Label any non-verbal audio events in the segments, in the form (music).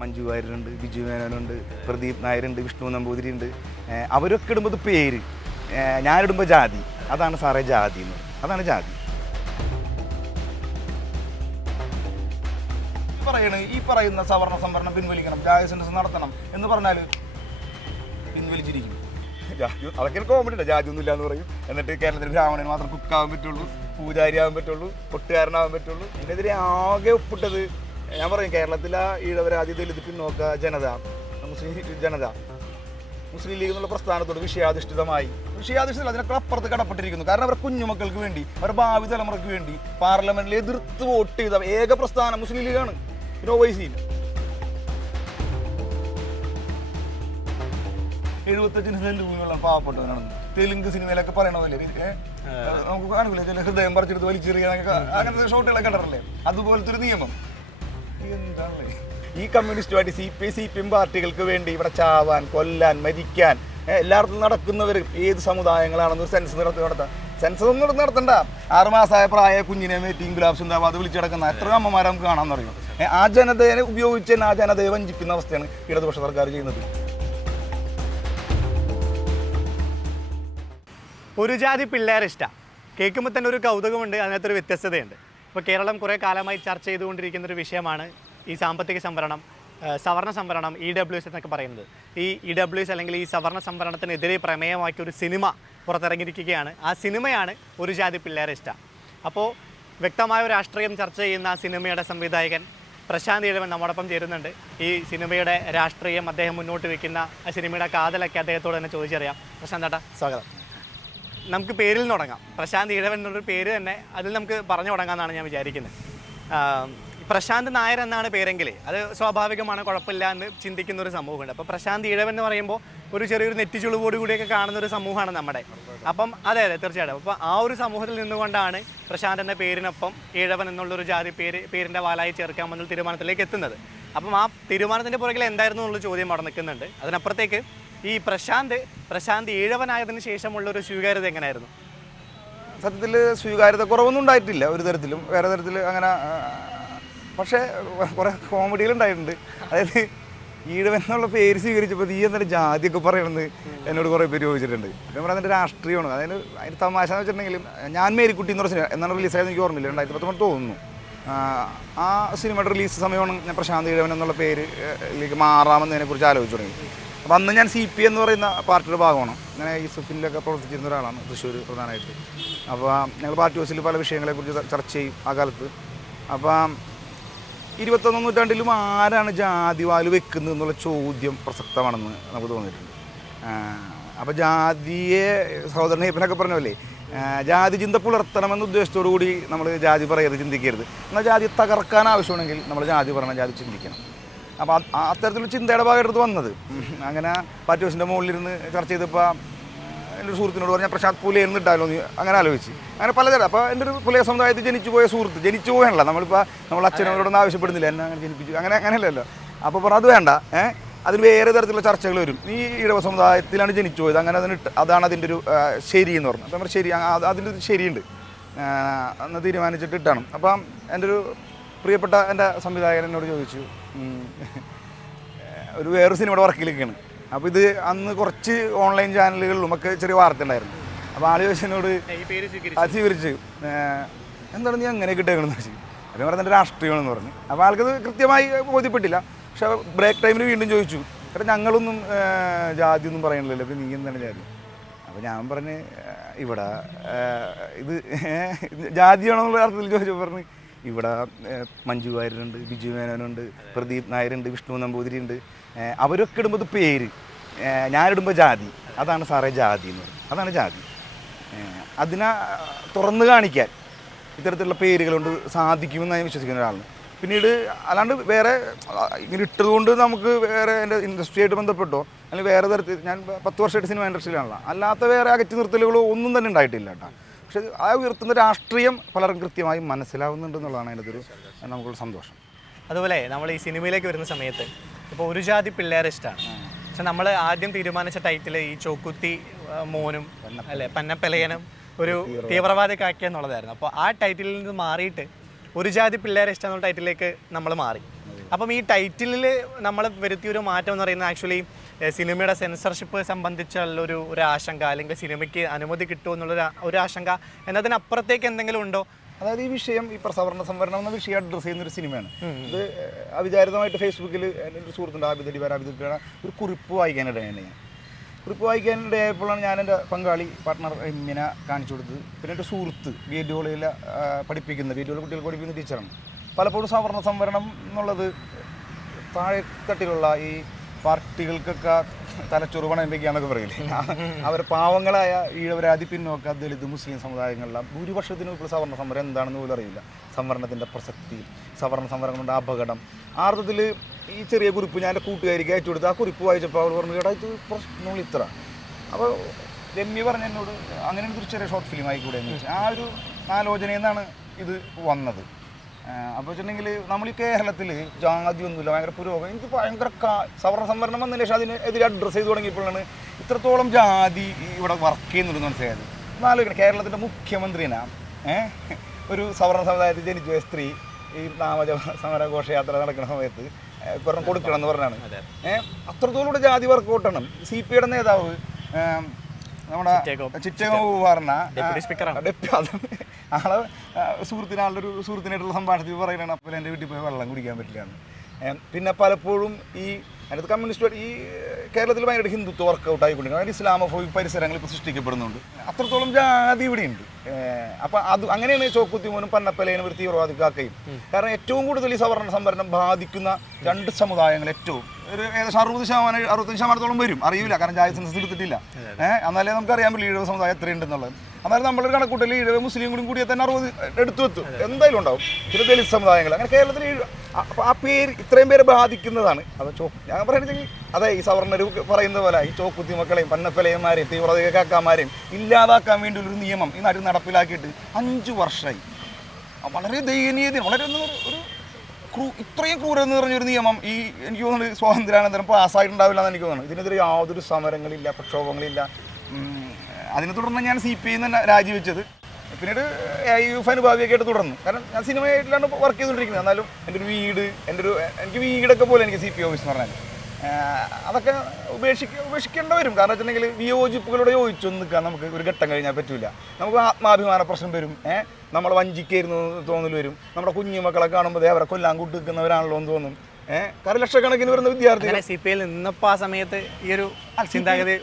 മഞ്ജു വാര്യരുണ്ട് ബിജു മേനോനുണ്ട് പ്രദീപ് നായരുണ്ട് വിഷ്ണു നമ്പൂതിരി ഉണ്ട് അവരൊക്കെ ഇടുമ്പോൾ ഇത് പേര്. ഞാനിടുമ്പോൾ ജാതി. അതാണ് സാറേ ജാതി എന്ന്. അതാണ് ജാതി. പറയണേ ഈ പറയുന്ന സവർണ സംവരണം പിൻവലിക്കണം ജാതി സെൻസ് നടത്തണം എന്ന് പറഞ്ഞാൽ പിൻവലിച്ചിരിക്കും. ജാതി അതൊക്കെ കോമഡി ജാതി ഒന്നും ഇല്ലാന്ന് പറയും. എന്നിട്ട് കേരളത്തിൽ ബ്രാഹ്മണന് മാത്രം കുക്കാവാൻ പറ്റുള്ളൂ പൂജാരി ആവാൻ പറ്റുള്ളൂ പൊട്ടുകാരനാവാൻ പറ്റുള്ളൂ. ഇതിനെതിരെ ആകെ ഒപ്പിട്ടത് ഞാൻ പറയും കേരളത്തിലെ ഈഴവരാതി ദലിത് നോക്കുക ജനത മുസ്ലിം ജനത. മുസ്ലിം ലീഗ് എന്നുള്ള പ്രസ്ഥാനത്തോട് വിഷയാധിഷ്ഠിതമായി. വിഷയാധിഷ്ഠിതം അതിനൊക്കെ അപ്പുറത്ത് കടപ്പെട്ടിരിക്കുന്നു. കാരണം അവരുടെ കുഞ്ഞുമക്കൾക്ക് വേണ്ടി അവരുടെ ഭാവി തലമുറയ്ക്ക് വേണ്ടി പാർലമെന്റിൽ എതിർത്ത് വോട്ട് ചെയ്ത ഏക പ്രസ്ഥാനം മുസ്ലിം ലീഗാണ് പിന്നെ ഒവൈസിയിൽ എഴുപത്തഞ്ചിന് സെന്റ് ഭൂമിയുള്ള പാവപ്പെട്ടവനാണെന്ന് തെലുങ്ക് സിനിമയിലൊക്കെ പറയണ പോലെ നമുക്ക് കാണില്ല ചില ഹൃദയം പറിച്ചെടുത്ത് വലിച്ചെറിയാനൊക്കെ അങ്ങനത്തെ ഷോട്ടുകളൊക്കെ കണ്ടിട്ടില്ലേ? അതുപോലത്തെ ഒരു നിയമം. ഈ കമ്മ്യൂണിസ്റ്റുമായിട്ട് C P C P M പാർട്ടികൾക്ക് വേണ്ടി ഇവിടെ ചാവാൻ കൊല്ലാൻ മരിക്കാൻ എല്ലായിടത്തും നടക്കുന്നവർ ഏത് സമുദായങ്ങളാണെന്ന് സെൻസസ് സെൻസ് നടത്തി നടത്താം. സെൻസസ് ഒന്നും നടത്തി നടത്തണ്ട. ആറുമാസമായ പ്രായ കുഞ്ഞിനെ മീറ്റിംഗ് ഗ്ലാബ്സ് ഉണ്ടാവും അത് വിളിച്ചു കിടക്കുന്ന എത്ര അമ്മമാരെ നമുക്ക് കാണാൻ അറിയും? ആ ജനതയെ ഉപയോഗിച്ച് ആ ജനതയെ വഞ്ചിക്കുന്ന അവസ്ഥയാണ് ഇടതുപക്ഷ സർക്കാർ ചെയ്യുന്നത്. ഒരു ജാതി പിള്ളേരിഷ്ട കേൾക്കുമ്പോൾ തന്നെ ഒരു കൗതുകമുണ്ട് അതിനകത്തൊരു വ്യത്യസ്തതയുണ്ട്. ഇപ്പോൾ കേരളം കുറേ കാലമായി ചർച്ച ചെയ്തുകൊണ്ടിരിക്കുന്ന ഒരു വിഷയമാണ് ഈ സാമ്പത്തിക സംവരണം സവർണ സംവരണം ഇ ഡബ്ല്യു എസ് എന്നൊക്കെ പറയുന്നത്. ഈ ഇ ഡബ്ല്യു എസ് അല്ലെങ്കിൽ ഈ സവർണ സംവരണത്തിനെതിരെ പ്രമേയമാക്കിയ ഒരു സിനിമ പുറത്തിറങ്ങിയിരിക്കുകയാണ്. ആ സിനിമയാണ് ഒരു ജാതി പിള്ളേരെ ഇഷ്ടം. അപ്പോൾ വ്യക്തമായ രാഷ്ട്രീയം ചർച്ച ചെയ്യുന്ന ആ സിനിമയുടെ സംവിധായകൻ പ്രശാന്ത് ഇഴവൻ നമ്മോടൊപ്പം ചേരുന്നുണ്ട്. ഈ സിനിമയുടെ രാഷ്ട്രീയം അദ്ദേഹം മുന്നോട്ട് വയ്ക്കുന്ന ആ സിനിമയുടെ കാതലൊക്കെ അദ്ദേഹത്തോട് തന്നെ ചോദിച്ചറിയാം. പ്രശാന്ത് ഏട്ടാ സ്വാഗതം. നമുക്ക് പേരിൽ നിന്ന് തുടങ്ങാം. പ്രശാന്ത് ഈഴവൻ എന്നൊരു പേര് തന്നെ അതിൽ നമുക്ക് പറഞ്ഞു തുടങ്ങാമെന്നാണ് ഞാൻ വിചാരിക്കുന്നത്. പ്രശാന്ത് നായർ എന്നാണ് പേരെങ്കിൽ അത് സ്വാഭാവികമാണ് കുഴപ്പമില്ല എന്ന് ചിന്തിക്കുന്ന ഒരു സമൂഹമുണ്ട്. അപ്പോൾ പ്രശാന്ത് ഈഴവൻ എന്ന് പറയുമ്പോൾ ഒരു ചെറിയൊരു നെറ്റിച്ചുളിവോട് കൂടിയൊക്കെ കാണുന്ന ഒരു സമൂഹമാണ് നമ്മുടെ. അപ്പം അതെ അതെ തീർച്ചയായിട്ടും. അപ്പോൾ ആ ഒരു സമൂഹത്തിൽ നിന്നുകൊണ്ടാണ് പ്രശാന്ത് എന്ന പേരിനൊപ്പം ഈഴവൻ എന്നുള്ളൊരു ജാതി പേര് പേരിന്റെ വാലായി ചേർക്കാമെന്നുള്ള തീരുമാനത്തിലേക്ക് എത്തുന്നത്. അപ്പം ആ തീരുമാനത്തിന്റെ പുറകിൽ എന്തായിരുന്നു എന്നുള്ള ചോദ്യം അവിടെ നിൽക്കുന്നുണ്ട്. അതിനപ്പുറത്തേക്ക് ഈ പ്രശാന്ത് പ്രശാന്ത് ഈഴവനായതിനു ശേഷമുള്ള ഒരു സ്വീകാര്യത എങ്ങനെയായിരുന്നു സത്യത്തിൽ സ്വീകാര്യത കുറവൊന്നും ഉണ്ടായിട്ടില്ല ഒരു തരത്തിലും. വേറെ തരത്തിൽ അങ്ങനെ പക്ഷേ കുറേ കോമഡികളുണ്ടായിട്ടുണ്ട് അതായത് ഈഴവൻ എന്നുള്ള പേര് സ്വീകരിച്ചപ്പോൾ ഈ എന്നൊരു ജാതിയൊക്കെ പറയണമെന്ന് എന്നോട് കുറേ പേര് ചോദിച്ചിട്ടുണ്ട്. ഞാൻ പറയുന്നത് രാഷ്ട്രീയമാണ്. അതായത് അതിന് തമാശ എന്ന് വെച്ചിട്ടുണ്ടെങ്കിലും ഞാൻ മേരിക്കുട്ടി എന്ന് പറഞ്ഞ എന്നാണ് റിലീസായത് എനിക്ക് ഓർമ്മയില്ല. രണ്ടായിരത്തി പത്തൊമ്പത് തോന്നുന്നു. ആ, സിനിമയുടെ റിലീസ് സമയമാണ് ഞാൻ പ്രശാന്ത് ഈഴവൻ എന്നുള്ള പേര് ലേക്ക് മാറാമെന്നതിനെ കുറിച്ച് ആലോചിച്ചു തുടങ്ങി. അപ്പോൾ അന്ന് ഞാൻ സി പി എന്ന് പറയുന്ന പാർട്ടിയുടെ ഭാഗമാണ്. ഞാൻ യൂസഫിലൊക്കെ പ്രവർത്തിച്ചിരുന്ന ഒരാളാണ് തൃശ്ശൂർ പ്രധാനമായിട്ട്. അപ്പോൾ ഞങ്ങൾ പാർട്ടി ഹൗസിൽ പല വിഷയങ്ങളെക്കുറിച്ച് ചർച്ച ചെയ്യും ആ കാലത്ത്. അപ്പം ഇരുപത്തൊന്നാം നൂറ്റാണ്ടിലും ആരാണ് ജാതിവാൽ വെക്കുന്നത് എന്നുള്ള ചോദ്യം പ്രസക്തമാണെന്ന് നമുക്ക് തോന്നിയിട്ടുണ്ട്. അപ്പോൾ ജാതിയെ സഹോദരൻ ഹേപ്പനൊക്കെ പറഞ്ഞ പോലെ ജാതി ചിന്ത പുലർത്തണമെന്ന ഉദ്ദേശത്തോടു കൂടി നമ്മൾ ജാതി പറയരുത് ചിന്തിക്കരുത്. എന്നാൽ ജാതി തകർക്കാൻ ആവശ്യമാണെങ്കിൽ നമ്മൾ ജാതി പറയണം ജാതി ചിന്തിക്കണം. അപ്പോൾ അത്തരത്തിലൊരു ചിന്തയുടെ ഭാഗമായിട്ട് വന്നത്. അങ്ങനെ പാർട്ടി ഹൗസിന്റെ മുകളിലിരുന്ന് ചർച്ച ചെയ്തപ്പോൾ എന്റെ ഒരു സുഹൃത്തിനോട് പറഞ്ഞാൽ പ്രശാന്ത് പുലയെ ഇട്ടാലോ അങ്ങനെ ആലോചിച്ച്. അങ്ങനെ പലതരം അപ്പോൾ എന്റെ ഒരു പുലയ സമുദായത്തിൽ ജനിച്ചു പോയ സുഹൃത്ത് ജനിച്ചു പോയാണല്ലോ നമ്മളിപ്പോൾ നമ്മൾ അച്ഛനോടൊന്നും ആവശ്യപ്പെടുന്നില്ല. എന്നെ അങ്ങനെ ജനിപ്പിച്ചു. അങ്ങനെ അങ്ങനെയല്ലല്ലോ. അപ്പോൾ പറഞ്ഞു അത് വേണ്ട. ഏഹ് അതിന് വേറെ തരത്തിലുള്ള ചർച്ചകൾ വരും. ഈ ഇടവ സമുദായത്തിലാണ് ജനിച്ചു പോയത്. അങ്ങനെ അതിന് അതാണ് അതിന്റെ ഒരു ശരി എന്ന് പറഞ്ഞു അപ്പോൾ ശരി അതിന്റെ ഒരു ശരിയുണ്ട്. അന്ന് തീരുമാനിച്ചിട്ട് ഇട്ടാണ്. അപ്പം എന്റെ ഒരു പ്രിയപ്പെട്ട എന്റെ സംവിധായകൻ എന്നോട് ചോദിച്ചു ഒരു വേറെ സിനിമയുടെ വർക്കിലേക്കാണ് അപ്പോൾ ഇത് അന്ന് കുറച്ച് ഓൺലൈൻ ചാനലുകളിലും ഒക്കെ ചെറിയ വാർത്ത ഉണ്ടായിരുന്നു. അപ്പോൾ ആൾ ചോദിച്ചതിനോട് അത് സ്വീകരിച്ച്. എന്താണ് നീ അങ്ങനെ കിട്ടേക്കണെന്ന് വെച്ചു അത് പറഞ്ഞിട്ട് രാഷ്ട്രീയമാണെന്ന് പറഞ്ഞു. അപ്പോൾ ആൾക്കത് കൃത്യമായി ബോധ്യപ്പെട്ടില്ല. പക്ഷെ ബ്രേക്ക് ടൈമിൽ വീണ്ടും ചോദിച്ചു എടാ ഞങ്ങളൊന്നും ജാതി ജാതിയൊന്നും പറയണില്ലല്ലോ. അപ്പോൾ നീ എന്താണ് ജാതി? അപ്പോൾ ഞാൻ പറഞ്ഞ് ഇവിടെ ഇത് ഏഹ്, ഇത് ജാതിയാണോ എന്നുള്ള അർത്ഥത്തിൽ ചോദിച്ചപ്പോൾ പറഞ്ഞ് ഇവിടെ മഞ്ജു വാര്യരുണ്ട് ബിജു മേനോനുണ്ട് പ്രദീപ് നായരുണ്ട് വിഷ്ണു നമ്പൂതിരി ഉണ്ട് അവരൊക്കെ ഇടുമ്പോൾ പേര്. ഞാനിടുമ്പോൾ ജാതി. അതാണ് സാറേ ജാതി എന്ന് പറയുന്നത്. അതാണ് ജാതി. അതിനെ തുറന്നു കാണിക്കാൻ ഇത്തരത്തിലുള്ള പേരുകൾ കൊണ്ട് സാധിക്കുമെന്ന് ഞാൻ വിശ്വസിക്കുന്ന ഒരാളാണ്. പിന്നീട് അല്ലാണ്ട് വേറെ ഇങ്ങനെ ഇട്ടതുകൊണ്ട് നമുക്ക് വേറെ എന്റെ ഇൻഡസ്ട്രിയായിട്ട് ബന്ധപ്പെട്ടോ അല്ലെങ്കിൽ വേറെ തരത്തിൽ ഞാൻ പത്ത് വർഷമായിട്ട് സിനിമ ഇൻഡസ്ട്രിയിലാണല്ലോ. അല്ലാത്ത വേറെ അകറ്റി നിർത്തലുകളോ ഒന്നും തന്നെ ഉണ്ടായിട്ടില്ല കേട്ടോ. പക്ഷേ ആ ഉയർത്തുന്ന രാഷ്ട്രീയം പലർക്കും കൃത്യമായി മനസ്സിലാവുന്നുണ്ട് എന്നുള്ളതാണ് അതിന്റെ ഒരു നമുക്കുള്ള സന്തോഷം. അതുപോലെ നമ്മൾ ഈ സിനിമയിലേക്ക് വരുന്ന സമയത്ത് ഇപ്പോൾ ഒരു ജാതി പിള്ളേരെ ഇഷ്ടമാണ്. പക്ഷെ നമ്മൾ ആദ്യം തീരുമാനിച്ച ടൈറ്റിൽ ഈ ചോക്കുത്തി മോനും അല്ലെ പന്നപ്പലയനും ഒരു തീവ്രവാദി കാക്കിയെന്നുള്ളതായിരുന്നു അപ്പോൾ ആ ടൈറ്റിലിൽ നിന്ന് മാറിയിട്ട് ഒരു ജാതി പിള്ളേരെ ഇഷ്ടം എന്നുള്ള ടൈറ്റിലേക്ക് നമ്മൾ മാറി. അപ്പം ഈ ടൈറ്റിലിൽ നമ്മൾ വരുത്തിയ ഒരു മാറ്റം എന്ന് പറയുന്നത് ആക്ച്വലി സിനിമയുടെ സെൻസർഷിപ്പ് സംബന്ധിച്ചുള്ള ഒരു ഒരു ആശങ്ക അല്ലെങ്കിൽ സിനിമയ്ക്ക് അനുമതി കിട്ടുമോ എന്നുള്ളൊരു ഒരു ആശങ്ക. എന്നതിനപ്പുറത്തേക്ക് എന്തെങ്കിലും ഉണ്ടോ? അതായത് ഈ വിഷയം ഈ പ്രസവരണ സംവരണം എന്ന വിഷയം അഡ്രസ്സ് ചെയ്യുന്ന ഒരു സിനിമയാണ്. ഇത് അവിചാരിതമായിട്ട് ഫേസ്ബുക്കിൽ എന്റെ ഒരു സുഹൃത്തുണ്ട് ആബിദ് അലി ആബിദ് ഒരു കുറിപ്പ് വായിക്കാനിടയാണ് ഞാൻ കുറിപ്പ് വായിക്കാനിടയായപ്പോഴാണ് ഞാൻ എന്റെ പങ്കാളി പാർട്ട്ണർ എമ്മിനെ കാണിച്ചു കൊടുത്തത്. പിന്നെ എന്റെ സുഹൃത്ത് ബി എഡ് കോളേജിൽ പഠിപ്പിക്കുന്ന ബി എഡ് കോളേജ് കുട്ടികൾ പഠിപ്പിക്കുന്ന ടീച്ചറാണ് പലപ്പോഴും സവർണ സംവരണം എന്നുള്ളത് താഴെത്തട്ടിലുള്ള ഈ പാർട്ടികൾക്കൊക്കെ തലച്ചൊറുവണം എന്തൊക്കെയാണെന്നൊക്കെ പറയില്ലേ അവർ പാവങ്ങളായ ഈഴവരാതി പിന്നോക്ക ദലിത് മുസ്ലിം സമുദായങ്ങളിലെ ഭൂരിപക്ഷത്തിനും ഇപ്പോൾ സവർണ സമരം എന്താണെന്ന് പോലും അറിയില്ല. സംവരണത്തിന്റെ പ്രസക്തി സവർണ സംവരണം കൊണ്ട് അപകടം. ആർത്ഥത്തിൽ ഈ ചെറിയ കുറിപ്പ് ഞാൻ എന്റെ കൂട്ടുകാരിക്ക് അയച്ചു കൊടുത്ത് ആ കുറിപ്പ് വായിച്ചപ്പോൾ അവൾ പറഞ്ഞു കേട്ടാ ഇത് പ്രശ്നങ്ങൾ ഇത്ര. അപ്പോൾ രമ്യ പറഞ്ഞ എന്നോട് അങ്ങനെ ഒരു ചെറിയ ഷോർട്ട് ഫിലിം ആയിക്കൂടെ? എന്ന് വെച്ചാൽ ആ ഒരു ആലോചനയിൽ നിന്നാണ് ഇത് വന്നത്. അപ്പോൾ വെച്ചിട്ടുണ്ടെങ്കിൽ നമ്മൾ ഈ കേരളത്തിൽ ജാതി ഒന്നുമില്ല ഭയങ്കര പുരോഗമനം. എനിക്ക് ഭയങ്കര സവർണ സംവരണം വന്നതിന് ശേഷം അതിനെതിരെ അഡ്രസ്സ് ചെയ്ത് തുടങ്ങിയപ്പോഴാണ് ഇത്രത്തോളം ജാതി ഇവിടെ വർക്ക് ചെയ്യുന്നുണ്ട് മനസ്സിലായത്. ഒന്ന് ആലോചിക്കണം കേരളത്തിന്റെ മുഖ്യമന്ത്രിനാ ഒരു സവർണ സമുദായത്തിൽ ജനിച്ച സ്ത്രീ ഈ നാമജ സമര ഘോഷയാത്ര നടക്കുന്ന സമയത്ത് പറഞ്ഞു കൊടുക്കണം എന്ന് പറഞ്ഞാണ്. ഏഹ് അത്രത്തോളം ജാതി വർക്കൗട്ടാണ് സി പി ഐയുടെ നേതാവ് നമ്മുടെ ചിറ്റേഗോ- പറഞ്ഞ ഡെപ്യൂട്ടി ആളെ സുഹൃത്തിന് ആളുടെ ഒരു സുഹൃത്തിനായിട്ടുള്ള സംഭാഷണത്തിൽ പറയുകയാണ് അപ്പോൾ എന്റെ വീട്ടിൽ പോയി വെള്ളം കുടിക്കാൻ പറ്റില്ല എന്ന്. പിന്നെ പലപ്പോഴും ഈ അതിനകത്ത് കമ്മ്യൂണിസ്റ്റ് ഈ കേരളത്തിൽ ഭയങ്കര ഹിന്ദുത്വ വർക്കൗട്ട് ആയിക്കൊണ്ടിരിക്കും അതായത് ഇസ്ലാമോഫോബിക് പരിസരങ്ങൾ ഇപ്പോൾ സൃഷ്ടിക്കപ്പെടുന്നുണ്ട്. അത്രത്തോളം ജാതി ഇവിടെയുണ്ട്. അപ്പം അത് അങ്ങനെയാണ് ചോക്കുത്തിമോനും പന്നപ്പലേനും ഒരു തീവ്രവാദിക്കാക്കുകയും കാരണം ഏറ്റവും കൂടുതൽ ഈ സവർണ സംവരണം ബാധിക്കുന്ന രണ്ട് സമുദായങ്ങൾ ഏറ്റവും ഒരു ഏകദേശം അറുപത് ശതമാനം അറുപത്തഞ്ച് ശതമാനത്തോളം വരും. അറിയില്ല കാരണം ജാതി സെൻസസ് എടുത്തിട്ടില്ല. ഏഹ് എന്നാലേ നമുക്ക് അറിയാൻ പറ്റില്ല ഈഴവ സമുദായം എത്രയുണ്ടെന്നുള്ളത്. എന്നാലും നമ്മളൊരു കണക്കൂട്ടൽ ഈഴവ മുസ്ലിം കൂടി കൂടിയാൽ തന്നെ അറുപത് എടുത്തു എത്തും എന്തായാലും ഉണ്ടാവും. പിന്നെ ദളിത് സമുദായങ്ങൾ. അങ്ങനെ കേരളത്തിൽ ആ- പേര് ഇത്രയും പേരെ ബാധിക്കുന്നതാണ്. അത് ചോ ഞാൻ പറയുന്നത് അതെ ഈ സവർണർ പറയുന്ന പോലെ ഈ ചോക്കുത്തി മക്കളെയും പന്നപ്പലയന്മാരെയും തീവ്രതക്കാക്കാമാരെയും ഇല്ലാതാക്കാൻ വേണ്ടി ഒരു നിയമം ഈ നാട്ടിൽ നടപ്പിലാക്കിയിട്ട് അഞ്ച് വർഷമായി. വളരെ ദയനീയത വളരെ ഒരു- ക്രൂ ഇത്രയും ക്രൂരം എന്ന് പറഞ്ഞൊരു നിയമം ഈ എനിക്ക് തോന്നുന്നത് സ്വാതന്ത്ര്യാനന്തരം പാസ്സായിട്ടുണ്ടാവില്ല എന്ന് എനിക്ക് തോന്നുന്നു ഇതിനെതിരെ യാതൊരു സമരങ്ങളില്ല പ്രക്ഷോഭങ്ങളില്ല. അതിനെ തുടർന്ന് ഞാൻ സി പി ഐ തന്നെ രാജിവെച്ചത്. പിന്നീട് ഐ എഫ് അനുഭാവിയൊക്കെ ആയിട്ട് തുടർന്നു. കാരണം ഞാൻ സിനിമയായിട്ടാണ് വർക്ക് ചെയ്തുകൊണ്ടിരിക്കുന്നത്. എന്നാലും എന്റെ ഒരു വീട് എന്റെ ഒരു എനിക്ക് വീടൊക്കെ പോലെ എനിക്ക് സി പി ഓഫീസ് എന്ന് പറഞ്ഞാൽ അതൊക്കെ ഉപേക്ഷിക്ക ഉപേക്ഷിക്കേണ്ട വരും. കാരണം വെച്ചിട്ടുണ്ടെങ്കിൽ വിയോജിപ്പുകളോട് യോജിച്ചൊന്നും നിൽക്കാൻ നമുക്ക് ഒരു ഘട്ടം കഴിഞ്ഞാൽ പറ്റില്ല നമുക്ക് ആത്മാഭിമാന പ്രശ്നം വരും. ഏഹ് നമ്മൾ വഞ്ചിക്കായിരുന്നു തോന്നൽ വരും. നമ്മുടെ കുഞ്ഞു മക്കളെ കാണുമ്പോൾ അവരെ കൊല്ലാൻ കൂട്ടി നിൽക്കുന്നവരാണല്ലോ എന്ന് തോന്നും. കാരണം ലക്ഷക്കണക്കിന് വരുന്ന വിദ്യാർത്ഥികൾ. സി പി ഐയിൽ നിന്നപ്പോ ആ സമയത്ത് ഈ ഒരു ചിന്താഗതി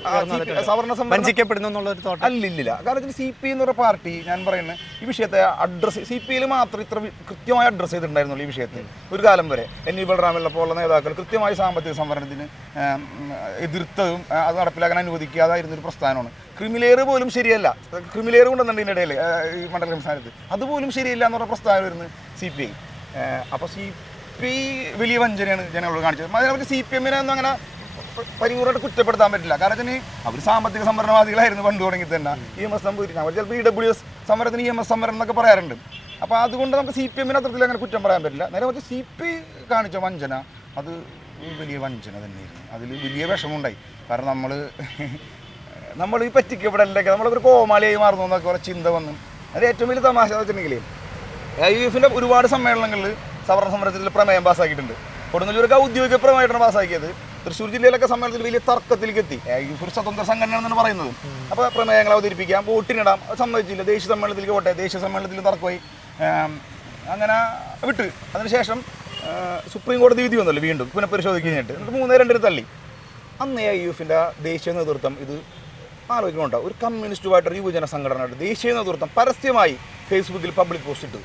വഞ്ചിക്കപ്പെടുന്നു എന്നുള്ള ഒരു തോട്ടം. അല്ലില്ല കാരണം സി പി എന്ന് പറഞ്ഞ പാർട്ടി ഞാൻ പറയുന്നത് ഈ വിഷയത്തെ അഡ്രസ് സി പി ഐയിൽ മാത്രം ഇത്ര കൃത്യമായി അഡ്രസ് ചെയ്തിട്ടുണ്ടായിരുന്നുള്ളൂ ഈ വിഷയത്തെ. ഒരു കാലം വരെ എൻ ഇ ബൽറാമിലെ പോലുള്ള നേതാക്കൾ കൃത്യമായി സാമ്പത്തിക സംവരണത്തിന് എതിർത്തതും അത് നടപ്പിലാക്കാൻ അനുവദിക്കാതായിരുന്ന ഒരു പ്രസ്ഥാനമാണ്. ക്രിമിലെയർ പോലും ശരിയല്ല. ക്രിമിലെയർ കൊണ്ടുവന്നിട്ടുണ്ട് ഇതിന്റെ ഇടയിൽ ഈ മണ്ഡല സംസ്ഥാനത്ത്. അതുപോലും ശരിയല്ല എന്ന് പറഞ്ഞ പ്രസ്ഥാനം വരുന്നത് സി പി ഐ. അപ്പോൾ സി പി വലിയ വഞ്ചനയാണ് ജനങ്ങളോട് കാണിച്ചത്. അതിനവർക്ക് സി പി എമ്മിനെ ഒന്നും അങ്ങനെ പരിപൂർണമായിട്ട് കുറ്റപ്പെടുത്താൻ പറ്റില്ല. കാരണം വെച്ചാൽ അവർ സാമ്പത്തിക സംവരണവാദികളായിരുന്നു പണ്ട് തുടങ്ങി തന്നെ. ഇ എം എസ് സംഭവിക്കുന്നത് അവർ ചിലപ്പോൾ ഇ ഡബ്ല്യു എസ് സമരത്തിന് ഇ എം എസ് സമരം എന്നൊക്കെ പറയാറുണ്ട്. അപ്പോൾ അതുകൊണ്ട് നമുക്ക് സി പി എമ്മിനെ അത്രത്തിൽ അങ്ങനെ കുറ്റം പറയാൻ പറ്റില്ല. നേരെ കുറച്ച് സി പി കാണിച്ച വഞ്ചന അത് വലിയ വഞ്ചന തന്നെയായിരുന്നു. അതിൽ വലിയ വിഷമമുണ്ടായി. കാരണം നമ്മൾ (laughs) നമ്മൾ ഈ പറ്റിക്കപ്പെടലൊക്കെ നമ്മളൊരു കോമാളിയായി മാറുന്നു എന്നൊക്കെ കുറച്ച് ചിന്ത വന്നു. അത് ഏറ്റവും വലിയ തമാശ വെച്ചിട്ടുണ്ടെങ്കിൽ ഐ യു എഫിന്റെ ഒരുപാട് സമ്മേളനങ്ങളിൽ സവർണ സമരത്തിൽ പ്രമേയം പാസ്സാക്കിയിട്ടുണ്ട് കൊടുങ്ങല്ലൂരൊക്കെ ഔദ്യോഗിക പ്രമേയമാണ് പാസ്സാക്കിയത് തൃശ്ശൂർ ജില്ലയിലൊക്കെ സമ്മേളനത്തിൽ വലിയ തർക്കത്തിലേക്ക് എത്തി. ഐ സ്വതന്ത്ര സംഘടന ഒരു സ്വതന്ത്ര സംഘടനയാണെന്നാണ് പറയുന്നത്. അപ്പോൾ പ്രമേയങ്ങൾ അവതരിപ്പിക്കാം വോട്ടിനിടാം. സമ്മതിച്ചില്ല. ദേശീയ സമ്മേളനത്തിലേക്ക് പോട്ടെ. ദേശീയ സമ്മേളനത്തിൽ തർക്കമായി. അങ്ങനെ വിട്ട്. അതിനുശേഷം സുപ്രീം കോടതി വിധി വന്നല്ലോ വീണ്ടും. പുനഃപരിശോധിക്കുക കഴിഞ്ഞിട്ട് എന്നിട്ട് മൂന്നേ രണ്ടിന് തള്ളി. അന്ന് ഐ യു എഫിന്റെ ദേശീയ നേതൃത്വം ഇത് ആലോചിക്കുന്നുണ്ടോ? ഒരു കമ്മ്യൂണിസ്റ്റുമായിട്ടൊരു യുവജന സംഘടനയുടെ ദേശീയ നേതൃത്വം പരസ്യമായി ഫേസ്ബുക്കിൽ പബ്ലിക് പോസ്റ്റ് ഇട്ടു.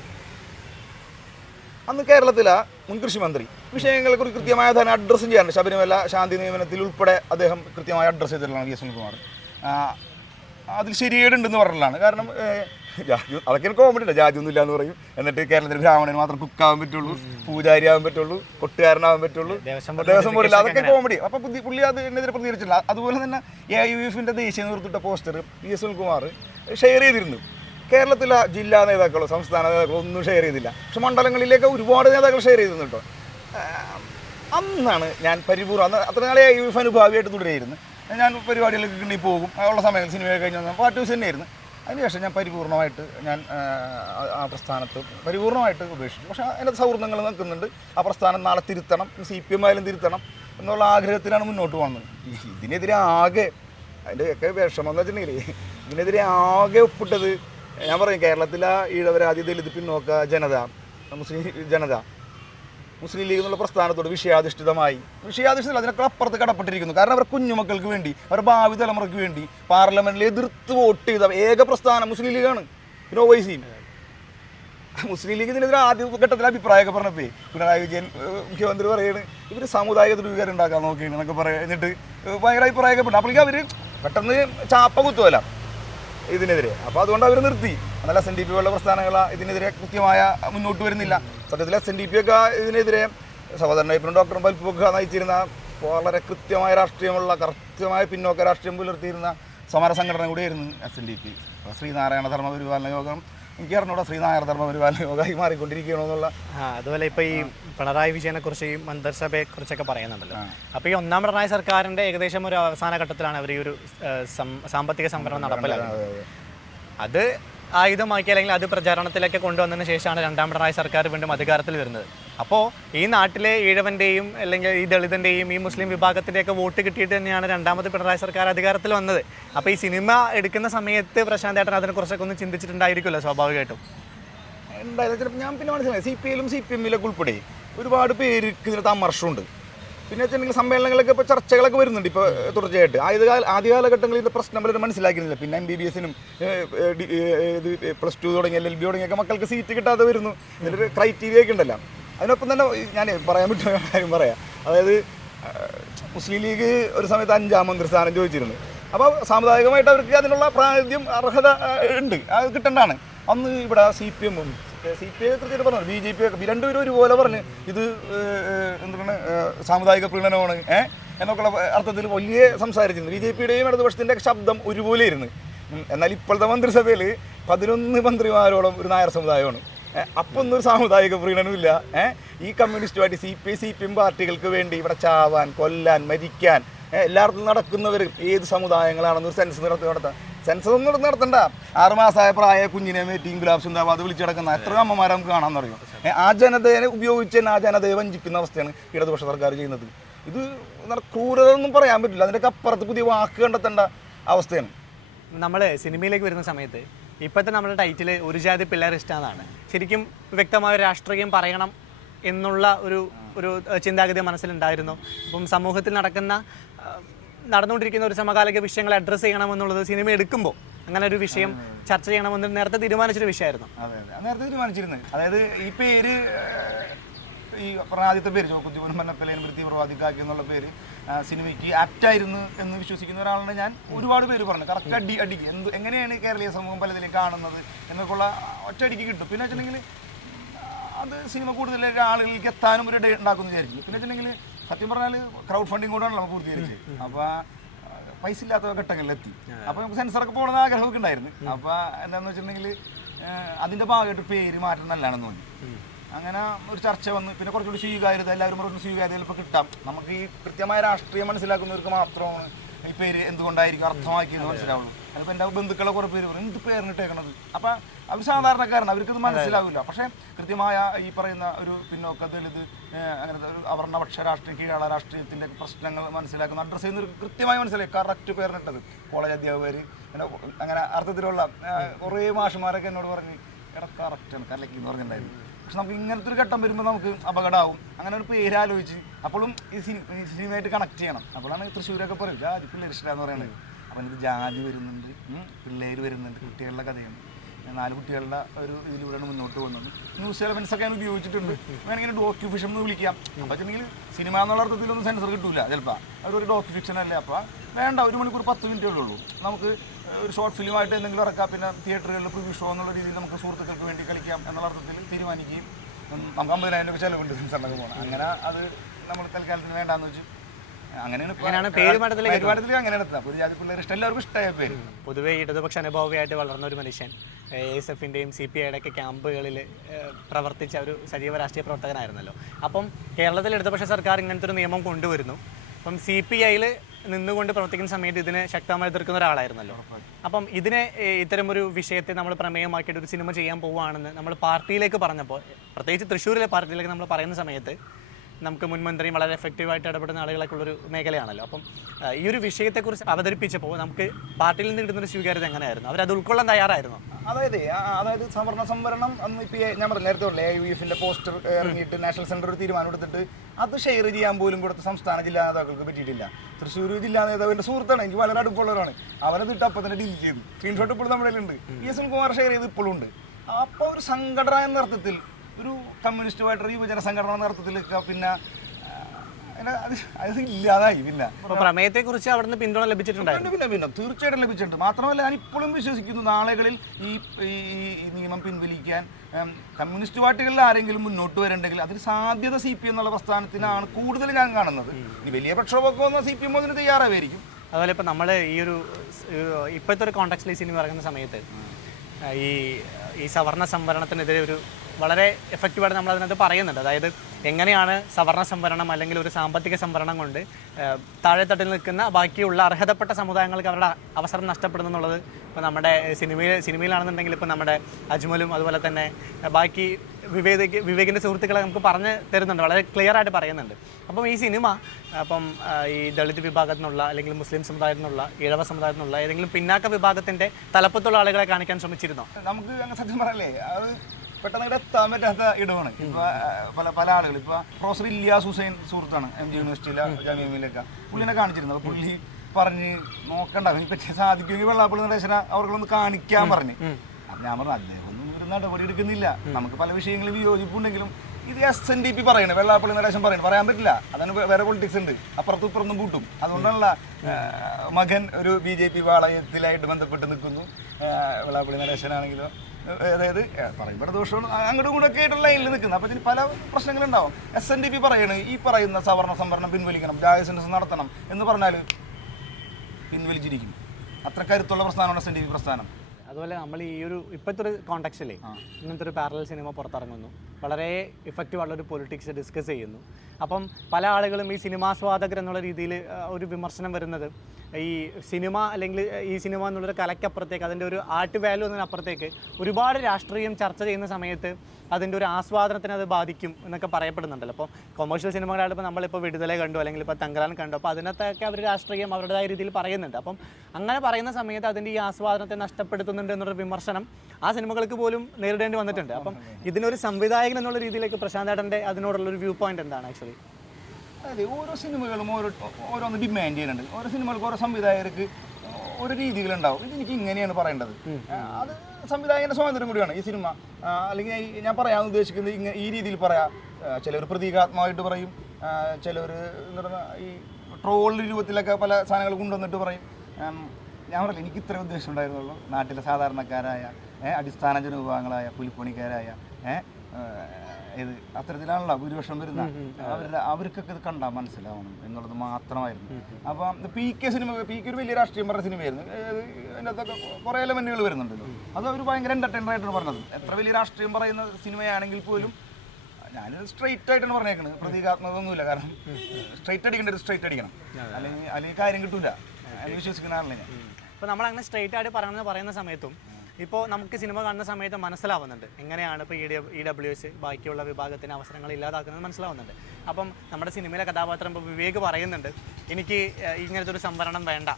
അന്ന് കേരളത്തിലെ മുൻ കൃഷിമന്ത്രി വിഷയങ്ങളെ കുറിച്ച് കൃത്യമായ തന്നെ അഡ്രസ്സും ചെയ്യാറുണ്ട് ശബരിമല ശാന്തി നിയമനത്തിൽ ഉൾപ്പെടെ അദ്ദേഹം കൃത്യമായ അഡ്രസ്സ് ചെയ്തിട്ടുള്ളതാണ് വി എസ് സുനിൽകുമാർ. അതിൽ ശരിയേടുണ്ടെന്ന് പറഞ്ഞിട്ടുള്ളതാണ്. കാരണം ജാതി അതൊക്കെ എനിക്ക് കോമഡി ഉണ്ട് ജാതി ഒന്നുമില്ല എന്ന് പറയും. എന്നിട്ട് കേരളത്തിൽ ബ്രാഹ്മണന് മാത്രം കുക്കാവാൻ പറ്റുള്ളൂ പൂജാരി ആവാൻ പറ്റുള്ളൂ കൊട്ടുകാരനാവാൻ പറ്റുള്ളൂ. ദേവസ്വം ബോർഡ് ദേവസ്വം ബോർഡിൽ notification അതൊക്കെ കോമഡി അപ്പൊ പുള്ളി അതിനെതിരെ പ്രതികരിച്ചില്ല അതുപോലെ തന്നെ എ യു എഫിന്റെ ദേശീയ നേതൃത്വ poster V S Sunilkumar share ചെയ്തിരുന്നു. കേരളത്തിലെ ജില്ലാ നേതാക്കളോ സംസ്ഥാന നേതാക്കളോ ഒന്നും ഷെയർ ചെയ്തില്ല. പക്ഷെ മണ്ഡലങ്ങളിലേക്ക് ഒരുപാട് നേതാക്കൾ ഷെയർ ചെയ്തിരുന്നു അന്നാണ് ഞാൻ പരിപൂർണ അന്ന് അത്ര നാളെ യു എഫ് അനുഭാവിയായിട്ട് തുടരുമായിരുന്നു ഞാൻ പരിപാടികളിലേക്ക് കിണ്ണി പോകും ഉള്ള സമയത്ത് സിനിമയൊക്കെ കഴിഞ്ഞ് പാർട്ടി ഹൗസ് തന്നെയായിരുന്നു അതിനുശേഷം ഞാൻ പരിപൂർണമായിട്ട് ഞാൻ ആ പ്രസ്ഥാനത്ത് പരിപൂർണമായിട്ട് ഉപേക്ഷിച്ചു. പക്ഷേ അതിന്റെ സൗഹൃദങ്ങൾ നിൽക്കുന്നുണ്ട്. ആ പ്രസ്ഥാനം നാളെ തിരുത്തണം സി പി എം ആയാലും തിരുത്തണം എന്നുള്ള ആഗ്രഹത്തിലാണ് മുന്നോട്ട് പോകുന്നത്. ഇതിനെതിരെ ആകെ അതിന്റെയൊക്കെ വിഷമം എന്ന് വെച്ചിട്ടുണ്ടെങ്കിൽ ഇതിനെതിരെ ആകെ ഒപ്പിട്ടത് ഞാൻ പറയും കേരളത്തിലെ ഈഴവരാതി ദലിത് പിന്നോക്ക ജനത മുസ്ലിം ജനത. മുസ്ലിം ലീഗ് എന്നുള്ള പ്രസ്ഥാനത്തോട് വിഷയാധിഷ്ഠിതമായി. വിഷയാധിഷ്ഠിതം അതിനൊക്കെ അപ്പുറത്ത് കടപ്പെട്ടിരിക്കുന്നു. കാരണം അവരുടെ കുഞ്ഞുമക്കൾക്ക് വേണ്ടി അവരുടെ ഭാവി തലമുറയ്ക്ക് വേണ്ടി പാർലമെന്റിൽ എതിർത്ത് വോട്ട് ചെയ്ത ഏക പ്രസ്ഥാനം മുസ്ലിം ലീഗാണ്. പിന്നെ ഒവൈസിയും മുസ്ലിം ലീഗ് ഇതിനെതിരെ ആദ്യ ഘട്ടത്തിൽ അഭിപ്രായമൊക്കെ പറഞ്ഞപ്പോ പിണറായി വിജയൻ മുഖ്യമന്ത്രി പറയുന്നത് ഇവർ സാമുദായിക ധ്രുവീകരണം ഉണ്ടാക്കാൻ നോക്കിയാണ് എന്നൊക്കെ ഏഹ്, ഭയങ്കര അഭിപ്രായമൊക്കെ പറഞ്ഞു. അപ്പോഴേക്കും അവർ പെട്ടെന്ന് ചാപ്പ കുത്തുമല്ല ഇതിനെതിരെ. അപ്പോൾ അതുകൊണ്ട് അവർ നിർത്തി. എന്നാൽ എസ് എൻ ഡി പി പോലുള്ള പ്രസ്ഥാനങ്ങൾ ഇതിനെതിരെ കൃത്യമായ മുന്നോട്ട് വരുന്നില്ല. സത്യത്തിൽ എസ് എൻ ഡി പി ഒക്കെ ഇതിനെതിരെ സഹോദരൻ ഇപ്പം ഡോക്ടർ പൽപ്പൊക്കെ നയിച്ചിരുന്ന വളരെ കൃത്യമായ രാഷ്ട്രീയമുള്ള കൃത്യമായ പിന്നോക്ക രാഷ്ട്രീയം പുലർത്തിയിരുന്ന സമര സംഘടന കൂടിയായിരുന്നു S N D P Sreenarayana ധർമ്മ പരിപാലന യോഗം എനിക്ക് അറിഞ്ഞൂടെ ശ്രീനാരായണ ധർമ്മ പരിപാലന യോഗമായി മാറിക്കൊണ്ടിരിക്കണമെന്നുള്ള അതുപോലെ ഇപ്പൊ ഈ പിണറായി വിജയനെ കുറിച്ച് ഈ മന്ത്രിസഭയെ കുറിച്ചൊക്കെ പറയുന്നുണ്ടല്ലോ. അപ്പൊ ഈ ഒന്നാം പിണറായി സർക്കാരിന്റെ ഏകദേശം ഒരു അവസാന ഘട്ടത്തിലാണ് അവർ ഈ ഒരു സാമ്പത്തിക സംവരണം നടപ്പിലാക്കുന്നത്. അത് ആയുധമാക്കി അല്ലെങ്കിൽ അത് പ്രചാരണത്തിലേക്ക് കൊണ്ടുവന്നതിന് ശേഷമാണ് രണ്ടാം പിണറായി സർക്കാർ വീണ്ടും അധികാരത്തിൽ വരുന്നത്. അപ്പോൾ ഈ നാട്ടിലെ ഈഴവന്റെയും അല്ലെങ്കിൽ ഈ ദളിതന്റെയും ഈ മുസ്ലിം വിഭാഗത്തിന്റെയൊക്കെ വോട്ട് കിട്ടിയിട്ട് തന്നെയാണ് രണ്ടാമത് പിണറായി സർക്കാർ അധികാരത്തിൽ വന്നത്. അപ്പോൾ ഈ സിനിമ എടുക്കുന്ന സമയത്ത് പ്രശാന്ത് ഏട്ടൻ അതിനെക്കുറിച്ചൊക്കെ ഒന്ന് ചിന്തിച്ചിട്ടുണ്ടായിരിക്കുമല്ലോ സ്വാഭാവികമായിട്ടും? ഞാൻ പിന്നെ മനസ്സിലായി. സി പി ഐയിലും സി പി എമ്മിലൊക്കെ ഉൾപ്പെടെ ഒരുപാട് പേർക്ക് ഇതിനകത്ത് അമർഷമുണ്ട്. പിന്നെ വെച്ചിട്ടുണ്ടെങ്കിൽ സമ്മേളനങ്ങളൊക്കെ ഇപ്പോൾ ചർച്ചകളൊക്കെ വരുന്നുണ്ട് ഇപ്പോൾ തുടർച്ചയായിട്ട്. ആദ്യകാല ആദ്യ കാലഘട്ടങ്ങളിൽ ഇത് പ്രശ്നം പലരും മനസ്സിലാക്കുന്നില്ല പിന്നെ എം ബി ബി എസിനും ഇത് പ്ലസ് ടു തുടങ്ങി എൽ എൽ ബി തുടങ്ങിയൊക്കെ മക്കൾക്ക് സീറ്റ് കിട്ടാതെ വരുന്നു. ഇതിലൊരു ക്രൈറ്റീരിയ ഒക്കെ ഉണ്ടല്ലോ. അതിനൊപ്പം തന്നെ ഞാൻ പറയാൻ പറ്റുന്ന കാര്യം പറയാം. അതായത് മുസ്ലിം ലീഗ് ഒരു സമയത്ത് അഞ്ചാം മന്ത്രിസ്ഥാനം ചോദിച്ചിരുന്നു. അപ്പോൾ സാമുദായികമായിട്ട് അവർക്ക് അതിനുള്ള പ്രാതിനിധ്യം അർഹത ഉണ്ട്. അത് കിട്ടേണ്ടതാണ്. അന്ന് ഇവിടെ സി പി എമ്മും സി പി ഐ കൃത്യമായിട്ട് പറഞ്ഞു ബി ജെ പി രണ്ടുപേരും ഒരുപോലെ പറഞ്ഞ് ഇത് എന്താണ് സാമുദായിക പ്രീണനമാണ് ഏഹ് എന്നൊക്കെയുള്ള അർത്ഥത്തിൽ വലിയ സംസാരിച്ചിരുന്നു. ബി ജെ പിയുടെയും ഇടതുപക്ഷത്തിന്റെ ശബ്ദം ഒരുപോലെ ഇരുന്ന് എന്നാൽ ഇപ്പോഴത്തെ മന്ത്രിസഭയിൽ പതിനൊന്ന് മന്ത്രിമാരോളം ഒരു നായർ സമുദായമാണ്. ഏഹ്, അപ്പം ഒന്നും ഒരു സാമുദായിക പ്രീണനമില്ല ഈ കമ്മ്യൂണിസ്റ്റുമായിട്ട് C P C P M പാർട്ടികൾക്ക് വേണ്ടി ഇവിടെ ചാവാൻ കൊല്ലാൻ മരിക്കാൻ എല്ലായിടത്തും നടക്കുന്നവർ ഏത് സമുദായങ്ങളാണെന്നൊരു സെൻസ് നടത്തി നടത്താം സെൻസസ് ഒന്നും നടത്തണ്ട. ആറുമാസമായ പ്രായ കുഞ്ഞിനെ മീറ്റിംഗ് ഗുലാബ് സിന്ദാബാദ് വിളിച്ചു കിടക്കുന്ന എത്ര അമ്മമാരെ നമുക്ക് കാണാൻ അറിയാം? ആ ജനതയെ ഉപയോഗിച്ച് തന്നെ ആ ജനതയെ വഞ്ചിക്കുന്ന അവസ്ഥയാണ് ഇടതുപക്ഷ സർക്കാർ ചെയ്യുന്നത്. ഇത് ക്രൂരത ഒന്നും പറയാൻ പറ്റില്ല. അതിന്റെ അപ്പുറത്ത് പുതിയ വാക്ക് കണ്ടെത്തേണ്ട അവസ്ഥയാണ്. നമ്മൾ സിനിമയിലേക്ക് വരുന്ന സമയത്ത് ഇപ്പോഴത്തെ നമ്മുടെ ടൈറ്റിൽ ഒരു ജാതി പിള്ളേർ ഇഷ്ടമാണ് ശരിക്കും വ്യക്തമായ രാഷ്ട്രീയം പറയണം എന്നുള്ള ഒരു ഒരു ചിന്താഗതി മനസ്സിലുണ്ടായിരുന്നു. അപ്പം സമൂഹത്തിൽ നടക്കുന്ന നടന്നുകൊണ്ടിരിക്കുന്ന ഒരു സമകാലിക വിഷയങ്ങൾ അഡ്രസ്സ് ചെയ്യണമെന്നുള്ളത് സിനിമ എടുക്കുമ്പോൾ അങ്ങനെ ഒരു വിഷയം ചർച്ച ചെയ്യണമെന്ന് നേരത്തെ തീരുമാനിച്ചൊരു വിഷയമായിരുന്നു. അതെ അതെ. നേരത്തെ തീരുമാനിച്ചിരുന്നത് അതായത് ഈ പേര് ഈ ആദ്യത്തെ പേര് ചോക്കുജീവൻ മന്നപ്പലേൻ വൃത്തി പ്രവാദിക്കാക്കി എന്നുള്ള പേര് സിനിമയ്ക്ക് ആപ്റ്റായിരുന്നു എന്ന് വിശ്വസിക്കുന്ന ഒരാളാണ് ഞാൻ ഒരുപാട് പേര് പറഞ്ഞു. കറക്റ്റ് അടി അടിക്ക്. എന്ത് എങ്ങനെയാണ് കേരളീയ സമൂഹം പലതിലും കാണുന്നത് എന്നൊക്കെയുള്ള ഒറ്റയടിക്ക് കിട്ടും. പിന്നെ വെച്ചിട്ടുണ്ടെങ്കിൽ അത് സിനിമ കൂടുതൽ ആളുകളിലേക്ക് എത്താനും ഒരു ഇട ഉണ്ടാക്കുന്നു വിചാരിച്ചു പിന്നെ വെച്ചിട്ടുണ്ടെങ്കിൽ സത്യം പറഞ്ഞാൽ ക്രൗഡ് ഫണ്ടിങ് കൊണ്ടാണ് നമ്മൾ പൂർത്തീകരിച്ചത്. അപ്പോൾ പൈസ ഇല്ലാത്ത ഘട്ടങ്ങളിൽ എത്തി അപ്പോൾ നമുക്ക് സെൻസറൊക്കെ പോകണമെന്ന് ആഗ്രഹമൊക്കെ ഉണ്ടായിരുന്നു. അപ്പോൾ എന്താന്ന് വെച്ചിട്ടുണ്ടെങ്കിൽ അതിന്റെ ഭാഗമായിട്ട് പേര് മാറ്റം നല്ലതാണെന്ന് തോന്നി. അങ്ങനെ ഒരു ചർച്ച വന്ന് പിന്നെ കുറച്ചുകൂടി സ്വീകാര്യത എല്ലാവരും പറഞ്ഞു സ്വീകാര്യത ചിലപ്പോൾ കിട്ടാം. നമുക്ക് ഈ കൃത്യമായ രാഷ്ട്രീയം മനസ്സിലാക്കുന്നവർക്ക് മാത്രമാണ് ഈ പേര് എന്തുകൊണ്ടായിരിക്കും അർത്ഥമാക്കിയെന്ന് മനസ്സിലാവുള്ളൂ. അതിപ്പോൾ എന്റെ ബന്ധുക്കളെ കുറേ പേര് പറയും എന്ത് പേരിട്ടേക്കണത് അപ്പം അവർ സാധാരണക്കാരാണ് അവർക്കത് മനസ്സിലാവില്ല. പക്ഷേ കൃത്യമായ ഈ പറയുന്ന ഒരു പിന്നോക്ക ദളിത് അങ്ങനത്തെ ഒരു അവർണപക്ഷ രാഷ്ട്രീയം കീഴാള രാഷ്ട്രീയത്തിന്റെ പ്രശ്നങ്ങൾ മനസ്സിലാക്കുന്ന അഡ്രസ്സ് ചെയ്യുന്നവർക്ക് കൃത്യമായി മനസ്സിലായി. കറക്റ്റ് പേരിനിട്ടത്. കോളേജ് അധ്യാപകർ അങ്ങനെ അങ്ങനെ അർത്ഥത്തിലുള്ള കുറേ മാഷുമാരൊക്കെ എന്നോട് പറഞ്ഞ് എടാ കറക്റ്റാണ് കലക്കി എന്ന് പറഞ്ഞിട്ടുണ്ടായിരുന്നു. പക്ഷെ നമുക്ക് ഇങ്ങനത്തെ ഒരു ഘട്ടം വരുമ്പോൾ നമുക്ക് അപകടമാവും അങ്ങനെ ഒരു പേര് ആലോചിച്ച് അപ്പോഴും ഈ സിനിമ ഈ സിനിമയായിട്ട് കണക്ട് ചെയ്യണം. അപ്പോഴാണ് തൃശ്ശൂരൊക്കെ പറയും ജാതി പിള്ളേർ എന്ന് പറയുന്നത് അപ്പം എനിക്ക് ജാതി വരുന്നുണ്ട് പിള്ളേർ വരുന്നുണ്ട് കുട്ടികളുടെ കഥയാണ് നാല് കുട്ടികളുടെ ഒരു ഇതിലൂടെയാണ് മുന്നോട്ട് പോകുന്നത്. ന്യൂസ് എലമെന്റ്സ് ഒക്കെ ഞാൻ ഉപയോഗിച്ചിട്ടുണ്ട്. വേണമെങ്കിൽ ഡോക്യു ഫിക്ഷൻ എന്ന് വിളിക്കാം. അപ്പം വെച്ചിട്ടുണ്ടെങ്കിൽ സിനിമ എന്നുള്ള അർത്ഥത്തിലൊന്നും സെൻസർ കിട്ടില്ല ചിലപ്പോൾ അതൊരു ഡോക്യു ഫിക്ഷൻ അല്ലേ? അപ്പോൾ വേണ്ട ഒരു മണിക്കൂർ പത്ത് മിനിറ്റേ ഉള്ളൂ നമുക്ക് ഒരു ഷോർട്ട് ഫിലിമായിട്ട് എന്തെങ്കിലും ഇറക്കാം. പിന്നെ തിയേറ്ററുകളിൽ പ്രിവ്യൂ ഷോ എന്നുള്ള രീതിയിൽ നമുക്ക് സുഹൃത്തുക്കൾക്ക് വേണ്ടി കളിക്കാം എന്നുള്ള അർത്ഥത്തിൽ തീരുമാനിക്കുകയും നമുക്ക് അമ്പതിനായിരം രൂപ ചിലവുണ്ട് സെൻസറിനൊക്കെ പോകണം അങ്ങനെ അത് നമ്മൾ തൽക്കാലത്തിന് വേണ്ടാന്ന് വെച്ചു അങ്ങനെയാണ് പേരുമാറ്റത്തിലേക്ക് അപ്പോൾ ജാതി പിള്ളേർ ഇഷ്ടം എല്ലാവർക്കും ഇഷ്ടമായ പേര്. പൊതുവെ ഇടതുപക്ഷ അനുഭവിയായിട്ട് വളർന്ന ഒരു മനുഷ്യൻ എ എസ് എഫിന്റെയും സി പി ഐയുടെ ഒക്കെ ക്യാമ്പുകളിൽ പ്രവർത്തിച്ച ഒരു സജീവ രാഷ്ട്രീയ പ്രവർത്തകനായിരുന്നല്ലോ. അപ്പം കേരളത്തിൽ ഇടതുപക്ഷ സർക്കാർ ഇങ്ങനത്തെ ഒരു നിയമം കൊണ്ടുവരുന്നു. അപ്പം സി പി ഐയിൽ നിന്നുകൊണ്ട് പ്രവർത്തിക്കുന്ന സമയത്ത് ഇതിനെ ശക്തമായി എതിർക്കുന്ന ഒരാളായിരുന്നല്ലോ. അപ്പം ഇതിനെ ഇത്തരം ഒരു വിഷയത്തെ നമ്മൾ പ്രമേയമാക്കിയിട്ട് ഒരു സിനിമ ചെയ്യാൻ പോവുകയാണെന്ന് നമ്മൾ പാർട്ടിയിലേക്ക് പറഞ്ഞപ്പോൾ പ്രത്യേകിച്ച് തൃശ്ശൂരിലെ പാർട്ടിയിലേക്ക് നമ്മൾ പറയുന്ന സമയത്ത് നമുക്ക് മുൻമന്ത്രിയും വളരെ എഫക്റ്റീവായിട്ട് ഇടപെടുന്ന ആളുകളൊക്കെ ഉള്ളൊരു മേഖലയാണല്ലോ. അപ്പം ഈ ഒരു വിഷയത്തെക്കുറിച്ച് അവതരിപ്പിച്ചപ്പോൾ നമുക്ക് പാർട്ടിയിൽ നിന്ന് കിട്ടുന്ന ഒരു സ്വീകാര്യത എങ്ങനെയായിരുന്നു? അവരത് ഉൾക്കൊള്ളാൻ തയ്യാറായിരുന്നു? അതായത് അതായത് സവർണ സംവരണം അന്ന് ഇപ്പം ഞാൻ പറഞ്ഞു നേരത്തെ പറഞ്ഞില്ലേ യു എഫിന്റെ പോസ്റ്റർ ഇറങ്ങിയിട്ട് നാഷണൽ സെന്റർ ഒരു തീരുമാനം എടുത്തിട്ട് അത് ഷെയർ ചെയ്യാൻ പോലും കൊടുത്ത സംസ്ഥാന ജില്ലാ നേതാക്കൾക്ക് പറ്റിയിട്ടില്ല. തൃശ്ശൂർ ജില്ലാ നേതാവിന്റെ സുഹൃത്താണ് എനിക്ക് വളരെ അടുപ്പുള്ളവരാണ് അവരത് ഇട്ട് അപ്പം തന്നെ ഡിലീറ്റ് ചെയ്തു. സ്ക്രീൻഷോട്ട് ഇപ്പോഴും നമ്മുടെ ഉണ്ട് പി എസ് കുമാർ ഷെയർ ചെയ്ത് ഇപ്പോഴും ഉണ്ട്. അപ്പോൾ ഒരു സംഘടന എന്ന അർത്ഥത്തിൽ ഒരു കമ്മ്യൂണിസ്റ്റുമായിട്ടൊരു യുവജന സംഘടന എന്ന പിന്നെ അത് ഇല്ലാതായി പിന്നെ. പ്രമേയത്തെ കുറിച്ച് അവിടുന്ന് പിന്തുണ ലഭിച്ചിട്ടുണ്ട് പിന്നെ പിന്നെ തീർച്ചയായിട്ടും ലഭിച്ചിട്ടുണ്ട്. മാത്രമല്ല ഞാൻ ഇപ്പോഴും വിശ്വസിക്കുന്നു നാളുകളിൽ ഈ ഈ നിയമം പിൻവലിക്കാൻ കമ്മ്യൂണിസ്റ്റ് പാർട്ടികളിൽ ആരെങ്കിലും മുന്നോട്ട് വരണ്ടെങ്കിൽ അതിന് സാധ്യത സി പി എന്നുള്ള പ്രസ്ഥാനത്തിനാണ് കൂടുതൽ ഞാൻ കാണുന്നത്. ഇനി വലിയ പ്രക്ഷോഭമൊക്കെ വന്നാൽ സി പി എം അതിന് തയ്യാറായിരിക്കും അതുപോലെ ഇപ്പം നമ്മൾ ഈ ഒരു ഇപ്പോഴത്തെ ഒരു കോൺടാക്ട് ലൈസിന് പറയുന്ന സമയത്ത് ഈ ഈ സവർണ സംവരണത്തിനെതിരെ ഒരു വളരെ എഫക്റ്റീവായിട്ട് നമ്മൾ അതിനകത്ത് പറയുന്നുണ്ട്. അതായത് എങ്ങനെയാണ് സവർണ സംവരണം അല്ലെങ്കിൽ ഒരു സാമ്പത്തിക സംവരണം കൊണ്ട് താഴെത്തട്ടിൽ നിൽക്കുന്ന ബാക്കിയുള്ള അർഹതപ്പെട്ട സമുദായങ്ങൾക്ക് അവരുടെ അവസരം നഷ്ടപ്പെടുന്നു എന്നുള്ളത് ഇപ്പോൾ നമ്മുടെ സിനിമയിൽ സിനിമയിലാണെന്നുണ്ടെങ്കിൽ ഇപ്പോൾ നമ്മുടെ അജ്മലും അതുപോലെ തന്നെ ബാക്കി വിവേക് വിവേകിന്റെ സുഹൃത്തുക്കളെ നമുക്ക് പറഞ്ഞ് തരുന്നുണ്ട്. വളരെ ക്ലിയർ ആയിട്ട് പറയുന്നുണ്ട്. അപ്പം ഈ സിനിമ അപ്പം ഈ ദളിത് വിഭാഗത്തിൽ നിന്നുള്ള അല്ലെങ്കിൽ മുസ്ലിം സമുദായത്തിൽ നിന്നുള്ള ഇഴവ സമുദായത്തിൽ നിന്നുള്ള ഏതെങ്കിലും പിന്നാക്ക വിഭാഗത്തിന്റെ തലപ്പത്തുള്ള ആളുകളെ കാണിക്കാൻ ശ്രമിച്ചിരുന്നോ? നമുക്ക് സത്യം പറയല്ലേ അത് പെട്ടെന്ന് ഇവിടെ എത്താൻ പറ്റാത്ത ഇടമാണ്. ഇപ്പൊ പല പല ആളുകൾ. ഇപ്പൊ പ്രൊഫസർ ഇല്യാസ് ഹുസൈൻ സുഹൃത്താണ് എം ജി യൂണിവേഴ്സിറ്റിയിലെ ജാമ്യയിലൊക്കെ പുള്ളിനെ കാണിച്ചിരുന്നു. അപ്പൊ പുള്ളി പറഞ്ഞ് നോക്കണ്ട പറ്റിയ പറ്റി സാധിക്കുമെങ്കിൽ വെള്ളാപ്പള്ളി നടേശന അവർക്കൊന്ന് കാണിക്കാൻ പറഞ്ഞു. അപ്പൊ ഞാൻ പറഞ്ഞു അദ്ദേഹം ഒന്നും ഒരു നടപടി എടുക്കുന്നില്ല. നമുക്ക് പല വിഷയങ്ങളിൽ വിയോജിപ്പുണ്ടെങ്കിലും ഇത് എസ് എൻ ഡി പി പറയണേ വെള്ളാപ്പള്ളി നടേശൻ പറയണേ. പറയാൻ പറ്റില്ല. അതാണ് വേറെ പൊളിറ്റിക്സ് ഉണ്ട്. അപ്പുറത്തും ഇപ്പുറത്തും കൂട്ടും. അതുകൊണ്ടാണല്ല മകൻ ഒരു ബി ജെ പി പാളയത്തിലായിട്ട് ബന്ധപ്പെട്ട് നിൽക്കുന്നു. വെള്ളാപ്പള്ളി നടേശനാണെങ്കിലോ അതായത് പറയുമ്പോൾ ദോഷമാണ്. അങ്ങോട്ടും കൂടെ ആയിട്ടുള്ള ലൈനിൽ നിൽക്കുന്നത് അപ്പോൾ ഇതിന് പല പ്രശ്നങ്ങളുണ്ടാവും. എസ് എൻ ഡി പി പറയുന്നത് ഈ പറയുന്ന സവർണ സംവരണം പിൻവലിക്കണം സെൻസസ് നടത്തണം എന്ന് പറഞ്ഞാൽ പിൻവലിച്ചിരിക്കും. അത്ര കരുത്തുള്ള പ്രസ്ഥാനമാണ് എസ് എൻ ഡി പി പ്രസ്ഥാനം. അതുപോലെ നമ്മൾ ഈ ഒരു ഇപ്പോഴത്തെ ഒരു കോണ്ടാക്സിലേ ഇങ്ങനത്തെ ഒരു പാരലൽ സിനിമ പുറത്തിറങ്ങുന്നു. വളരെ ഇഫക്റ്റീവ് ആയിട്ടുള്ള ഒരു പൊളിറ്റിക്സ് ഡിസ്കസ് ചെയ്യുന്നു. അപ്പം പല ആളുകളും ഈ സിനിമാസ്വാദകർ എന്നുള്ള രീതിയിൽ ഒരു വിമർശനം വരുന്നത്. ഈ സിനിമ അല്ലെങ്കിൽ ഈ സിനിമ എന്നുള്ളൊരു കലയ്ക്കപ്പുറത്തേക്ക് അതിന്റെ ഒരു ആർട്ട് വാല്യൂ എന്നതിനപ്പുറത്തേക്ക് ഒരുപാട് രാഷ്ട്രീയം ചർച്ച ചെയ്യുന്ന സമയത്ത് അതിന്റെ ഒരു ആസ്വാദനത്തിന് അത് ബാധിക്കും എന്നൊക്കെ പറയപ്പെടുന്നുണ്ടല്ലോ. അപ്പോൾ കൊമേഴ്ഷ്യൽ സിനിമകളായിട്ട് ഇപ്പോൾ നമ്മളിപ്പോൾ വിടുതലെ കണ്ടു അല്ലെങ്കിൽ ഇപ്പോൾ തങ്കലാൻ കണ്ടു അപ്പോൾ അതിനകത്തൊക്കെ അവർ രാഷ്ട്രീയം അവരുടേതായ രീതിയിൽ പറയുന്നുണ്ട്. അപ്പം അങ്ങനെ പറയുന്ന സമയത്ത് അതിന്റെ ഈ ആസ്വാദനത്തെ നഷ്ടപ്പെടുത്തുന്നുണ്ട് എന്നൊരു വിമർശനം ആ സിനിമകൾക്ക് പോലും നേരിടേണ്ടി വന്നിട്ടുണ്ട്. അപ്പം ഇതിനൊരു സംവിധായകൻ എന്നുള്ള രീതിയിലേക്ക് പ്രശാന്ത് ഏട്ടന്റെ അതിനോടുള്ള ഒരു വ്യൂ പോയിന്റ് എന്താണ് ആക്ച്വലി അതെ ഓരോ സിനിമകളും ഓരോ ഓരോന്ന് ഡിമാൻഡ് ചെയ്യുന്നുണ്ട്. ഓരോ സിനിമകൾക്ക് ഓരോ സംവിധായകർക്ക് ഓരോ രീതികളുണ്ടാവും. ഇത് എനിക്ക് ഇങ്ങനെയാണ് പറയേണ്ടത്. അത് സംവിധായകന്റെ സ്വാതന്ത്ര്യം കൂടിയാണ് ഈ സിനിമ. അല്ലെങ്കിൽ ഞാൻ പറയാൻ ഉദ്ദേശിക്കുന്നത് ഇങ്ങനെ ഈ രീതിയിൽ പറയാം. ചിലർ പ്രതീകാത്മകമായിട്ട് പറയും. ചിലർ എന്താ പറയുക ഈ ട്രോൾ രൂപത്തിലൊക്കെ പല സാധനങ്ങൾ കൊണ്ടുവന്നിട്ട് പറയും. ഞാൻ പറഞ്ഞില്ല എനിക്ക് ഇത്ര ഉദ്ദേശം ഉണ്ടായിരുന്നുള്ളൂ. നാട്ടിലെ സാധാരണക്കാരായ അടിസ്ഥാന ജനവിഭാഗങ്ങളായ പുലിപ്പണിക്കാരായ ഇത് അത്തരത്തിലാണല്ലോ ഭൂരിപക്ഷം വരുന്ന അവരുടെ അവർക്കൊക്കെ ഇത് കണ്ടാൽ മനസ്സിലാവണം എന്നുള്ളത് മാത്രമായിരുന്നു. അപ്പം P K cinema P K ഒരു വലിയ രാഷ്ട്രീയം പറഞ്ഞ സിനിമയായിരുന്നു. അതിനകത്തൊക്കെ അതിന്റെ അകത്തൊക്കെ കുറേ എലമെന്റുകൾ വരുന്നുണ്ടല്ലോ. അത് അവർ ഭയങ്കര എന്റർടൈനർ ആയിട്ടാണ് പറഞ്ഞത്. എത്ര വലിയ രാഷ്ട്രീയം പറയുന്ന സിനിമയാണെങ്കിൽ പോലും ഞാൻ സ്ട്രൈറ്റ് ആയിട്ടാണ് പറഞ്ഞേക്കുന്നത് പ്രതീകാത്മകമൊന്നുമില്ല. കാരണം സ്ട്രൈറ്റ് അടിക്കേണ്ടത് സ്ട്രൈറ്റ് അടിക്കണം. അല്ലെങ്കിൽ അല്ലെങ്കിൽ കാര്യം കിട്ടൂല. എന്ന് വിശ്വസിക്കുന്ന ആളല്ലേ ഞാൻ. ഇപ്പോൾ നമ്മൾ അങ്ങനെ സ്ട്രെയിറ്റ് ആയിട്ട് പറയുന്നത് പറയുന്ന സമയത്തും ഇപ്പോൾ നമുക്ക് സിനിമ കാണുന്ന സമയത്ത് മനസ്സിലാവുന്നുണ്ട്. എങ്ങനെയാണ് ഇപ്പോൾ ഇ ഇ ഡബ്ല്യു എസ് ബാക്കിയുള്ള വിഭാഗത്തിന് അവസരങ്ങൾ ഇല്ലാതാക്കുന്നത് മനസ്സിലാവുന്നുണ്ട്. അപ്പം നമ്മുടെ സിനിമയിലെ കഥാപാത്രം ഇപ്പോൾ വിവേക് പറയുന്നുണ്ട് എനിക്ക് ഇങ്ങനത്തെ ഒരു സംവരണം വേണ്ട.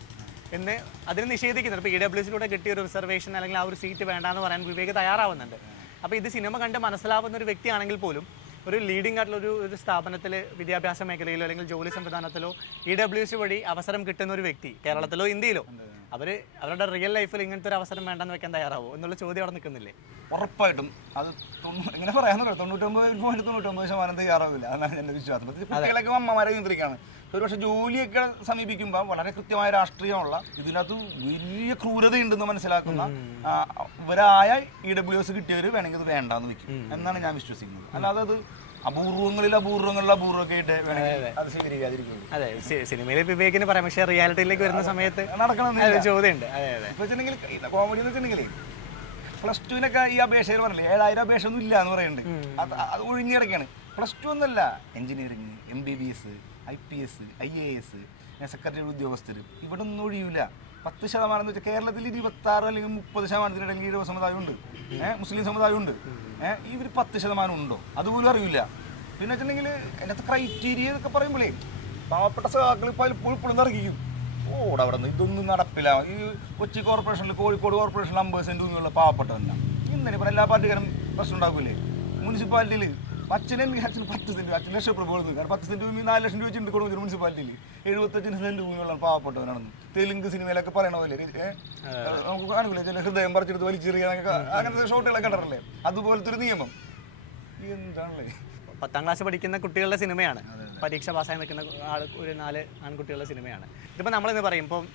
എന്ന് അതിന് നിഷേധിക്കുന്നുണ്ട്. ഇപ്പോൾ ഇ ഡബ്ല്യു എസിലൂടെ കിട്ടിയ ഒരു റിസർവേഷൻ അല്ലെങ്കിൽ ആ ഒരു സീറ്റ് വേണ്ട എന്ന് പറയാൻ വിവേക് തയ്യാറാവുന്നുണ്ട്. അപ്പോൾ ഇത് സിനിമ കണ്ട് മനസ്സിലാവുന്ന ഒരു വ്യക്തിയാണെങ്കിൽ പോലും ഒരു ലീഡിംഗ് ആയിട്ടുള്ള ഒരു ഒരു സ്ഥാപനത്തിൽ വിദ്യാഭ്യാസ മേഖലയിലോ അല്ലെങ്കിൽ ജോലി സംവിധാനത്തിലോ ഇ ഡബ്ല്യു സി വഴി അവസരം കിട്ടുന്ന ഒരു വ്യക്തി കേരളത്തിലോ ഇന്ത്യയിലോ അവർ അവരുടെ റിയൽ ലൈഫിൽ ഇങ്ങനത്തെ ഒരു അവസരം വേണ്ടെന്ന് വെക്കാൻ തയ്യാറാവോ? എന്നുള്ള ചോദ്യം അവിടെ നിൽക്കുന്നില്ലേ ഉറപ്പായിട്ടും. അത് എങ്ങനെ പറയാന്നല്ലോ തൊണ്ണൂറ്റൊമ്പത് പോയിന്റ് തൊണ്ണൂറ്റൊമ്പത് ശതമാനം തയ്യാറാവില്ല. അതാണ് എന്റെ വിശ്വാസം. കുട്ടികളൊക്കെ അമ്മമാരെ നിയന്ത്രിക്കുകയാണ്. ഒരു പക്ഷേ ജോലിയൊക്കെ സമീപിക്കുമ്പോൾ വളരെ കൃത്യമായ രാഷ്ട്രീയമുള്ള ഇതിനകത്ത് വലിയ ക്രൂരതയുണ്ടെന്ന് മനസ്സിലാക്കുന്ന ഇവരായ ഇ ഡബ്ല്യു എസ് കിട്ടിയവർ വേണമെങ്കിൽ അത് വേണ്ടാന്ന് വെക്കും. എന്നാണ് ഞാൻ വിശ്വസിക്കുന്നത്. അല്ലാതെ അത് അപൂർവങ്ങളിൽ അപൂർവങ്ങളിൽ അപൂർവമൊക്കെ ആയിട്ട് വേണമെങ്കിൽ അത് അതെ. സിനിമയിലെ സിനിമയിൽ വിവേകിന് പറയാം പക്ഷേ റിയാലിറ്റിയിലേക്ക് വരുന്ന സമയത്ത് നടക്കണം ചോദ്യമുണ്ട്. അതെ അതെ. ഇപ്പൊ വെച്ചിട്ടുണ്ടെങ്കിൽ കോമഡി എന്ന് വെച്ചിട്ടുണ്ടെങ്കിൽ പ്ലസ് ടുവിനൊക്കെ ഈ അപേക്ഷയിൽ പറഞ്ഞില്ലേ? ഏഴായിരം അപേക്ഷ ഒന്നും ഇല്ല എന്ന് പറയുന്നുണ്ട് അത് അത് ഒഴിഞ്ഞു കിടക്കാണ്. പ്ലസ് ടു ഒന്നല്ല engineering M B B S I P S I A S secretary ഉദ്യോഗസ്ഥർ ഇവിടെ ഒന്നും ഒഴിയില്ല പത്ത് ശതമാനം എന്ന് വെച്ചാൽ കേരളത്തിൽ ഇരുപത്തി ആറ് അല്ലെങ്കിൽ മുപ്പത് ശതമാനത്തിനിടയിൽ ഈഴവ സമുദായം ഉണ്ട്. മുസ്ലിം സമുദായം ഉണ്ട് ഏഹ് ഒരു പത്ത് ശതമാനം ഉണ്ടോ? അതുപോലും അറിയില്ല. പിന്നെ വെച്ചിട്ടുണ്ടെങ്കിൽ അതിനകത്ത് ക്രൈറ്റീരിയ എന്നൊക്കെ പറയുമ്പോഴേ പാവപ്പെട്ട സഹാക്കൾ അതിൽ ഇപ്പോഴും തർക്കിക്കും ഓടെ നിന്ന് ഇതൊന്നും നടപ്പില്ല. ഈ കൊച്ചി കോർപ്പറേഷനിൽ കോഴിക്കോട് കോർപ്പറേഷനിൽ അമ്പത് സെന്റ് ഒന്നുമുള്ള പാവപ്പെട്ടതല്ല ഇന്നലെ ഇപ്പം എല്ലാ പാർട്ടിക്കാരും പ്രശ്നം ഉണ്ടാക്കില്ലേ മുനിസിപ്പാലിറ്റിയിൽ അച്ഛനെ അച്ഛന് പത്ത് സെന്റ് അച്ഛൻ ലക്ഷം രൂപ കൊടുത്തു കാരണം പത്ത് സെന്റ് ഭൂമി നാല് ലക്ഷം രൂപ വെച്ചിട്ട് കൊടുത്തു മുനിസിപ്പാലിറ്റിയിൽ. എഴുപത്തഞ്ചിന് സെന്റ് ഭൂമിയുള്ള പാവപ്പെട്ടവനാണെന്ന് തെലുങ്ക് സിനിമയിലൊക്കെ പറയണ പോലെ നമുക്ക് കാണില്ലേ ചില ഹൃദയം പറിച്ചെടുത്ത് വലിച്ചെറിയ അങ്ങനത്തെ ഷോട്ടുകളൊക്കെ കണ്ടറില്ലേ അതുപോലത്തെ ഒരു നിയമം. എന്താണല്ലേ പത്താം ക്ലാസ് പഠിക്കുന്ന കുട്ടികളുടെ സിനിമയാണ്. പരീക്ഷ പാസ്സായി നിൽക്കുന്ന ആൾ ഒരു നാല് ആൺകുട്ടികളുടെ സിനിമയാണ്. ഇതിപ്പോൾ നമ്മളിന്ന് പറയും? ഇപ്പം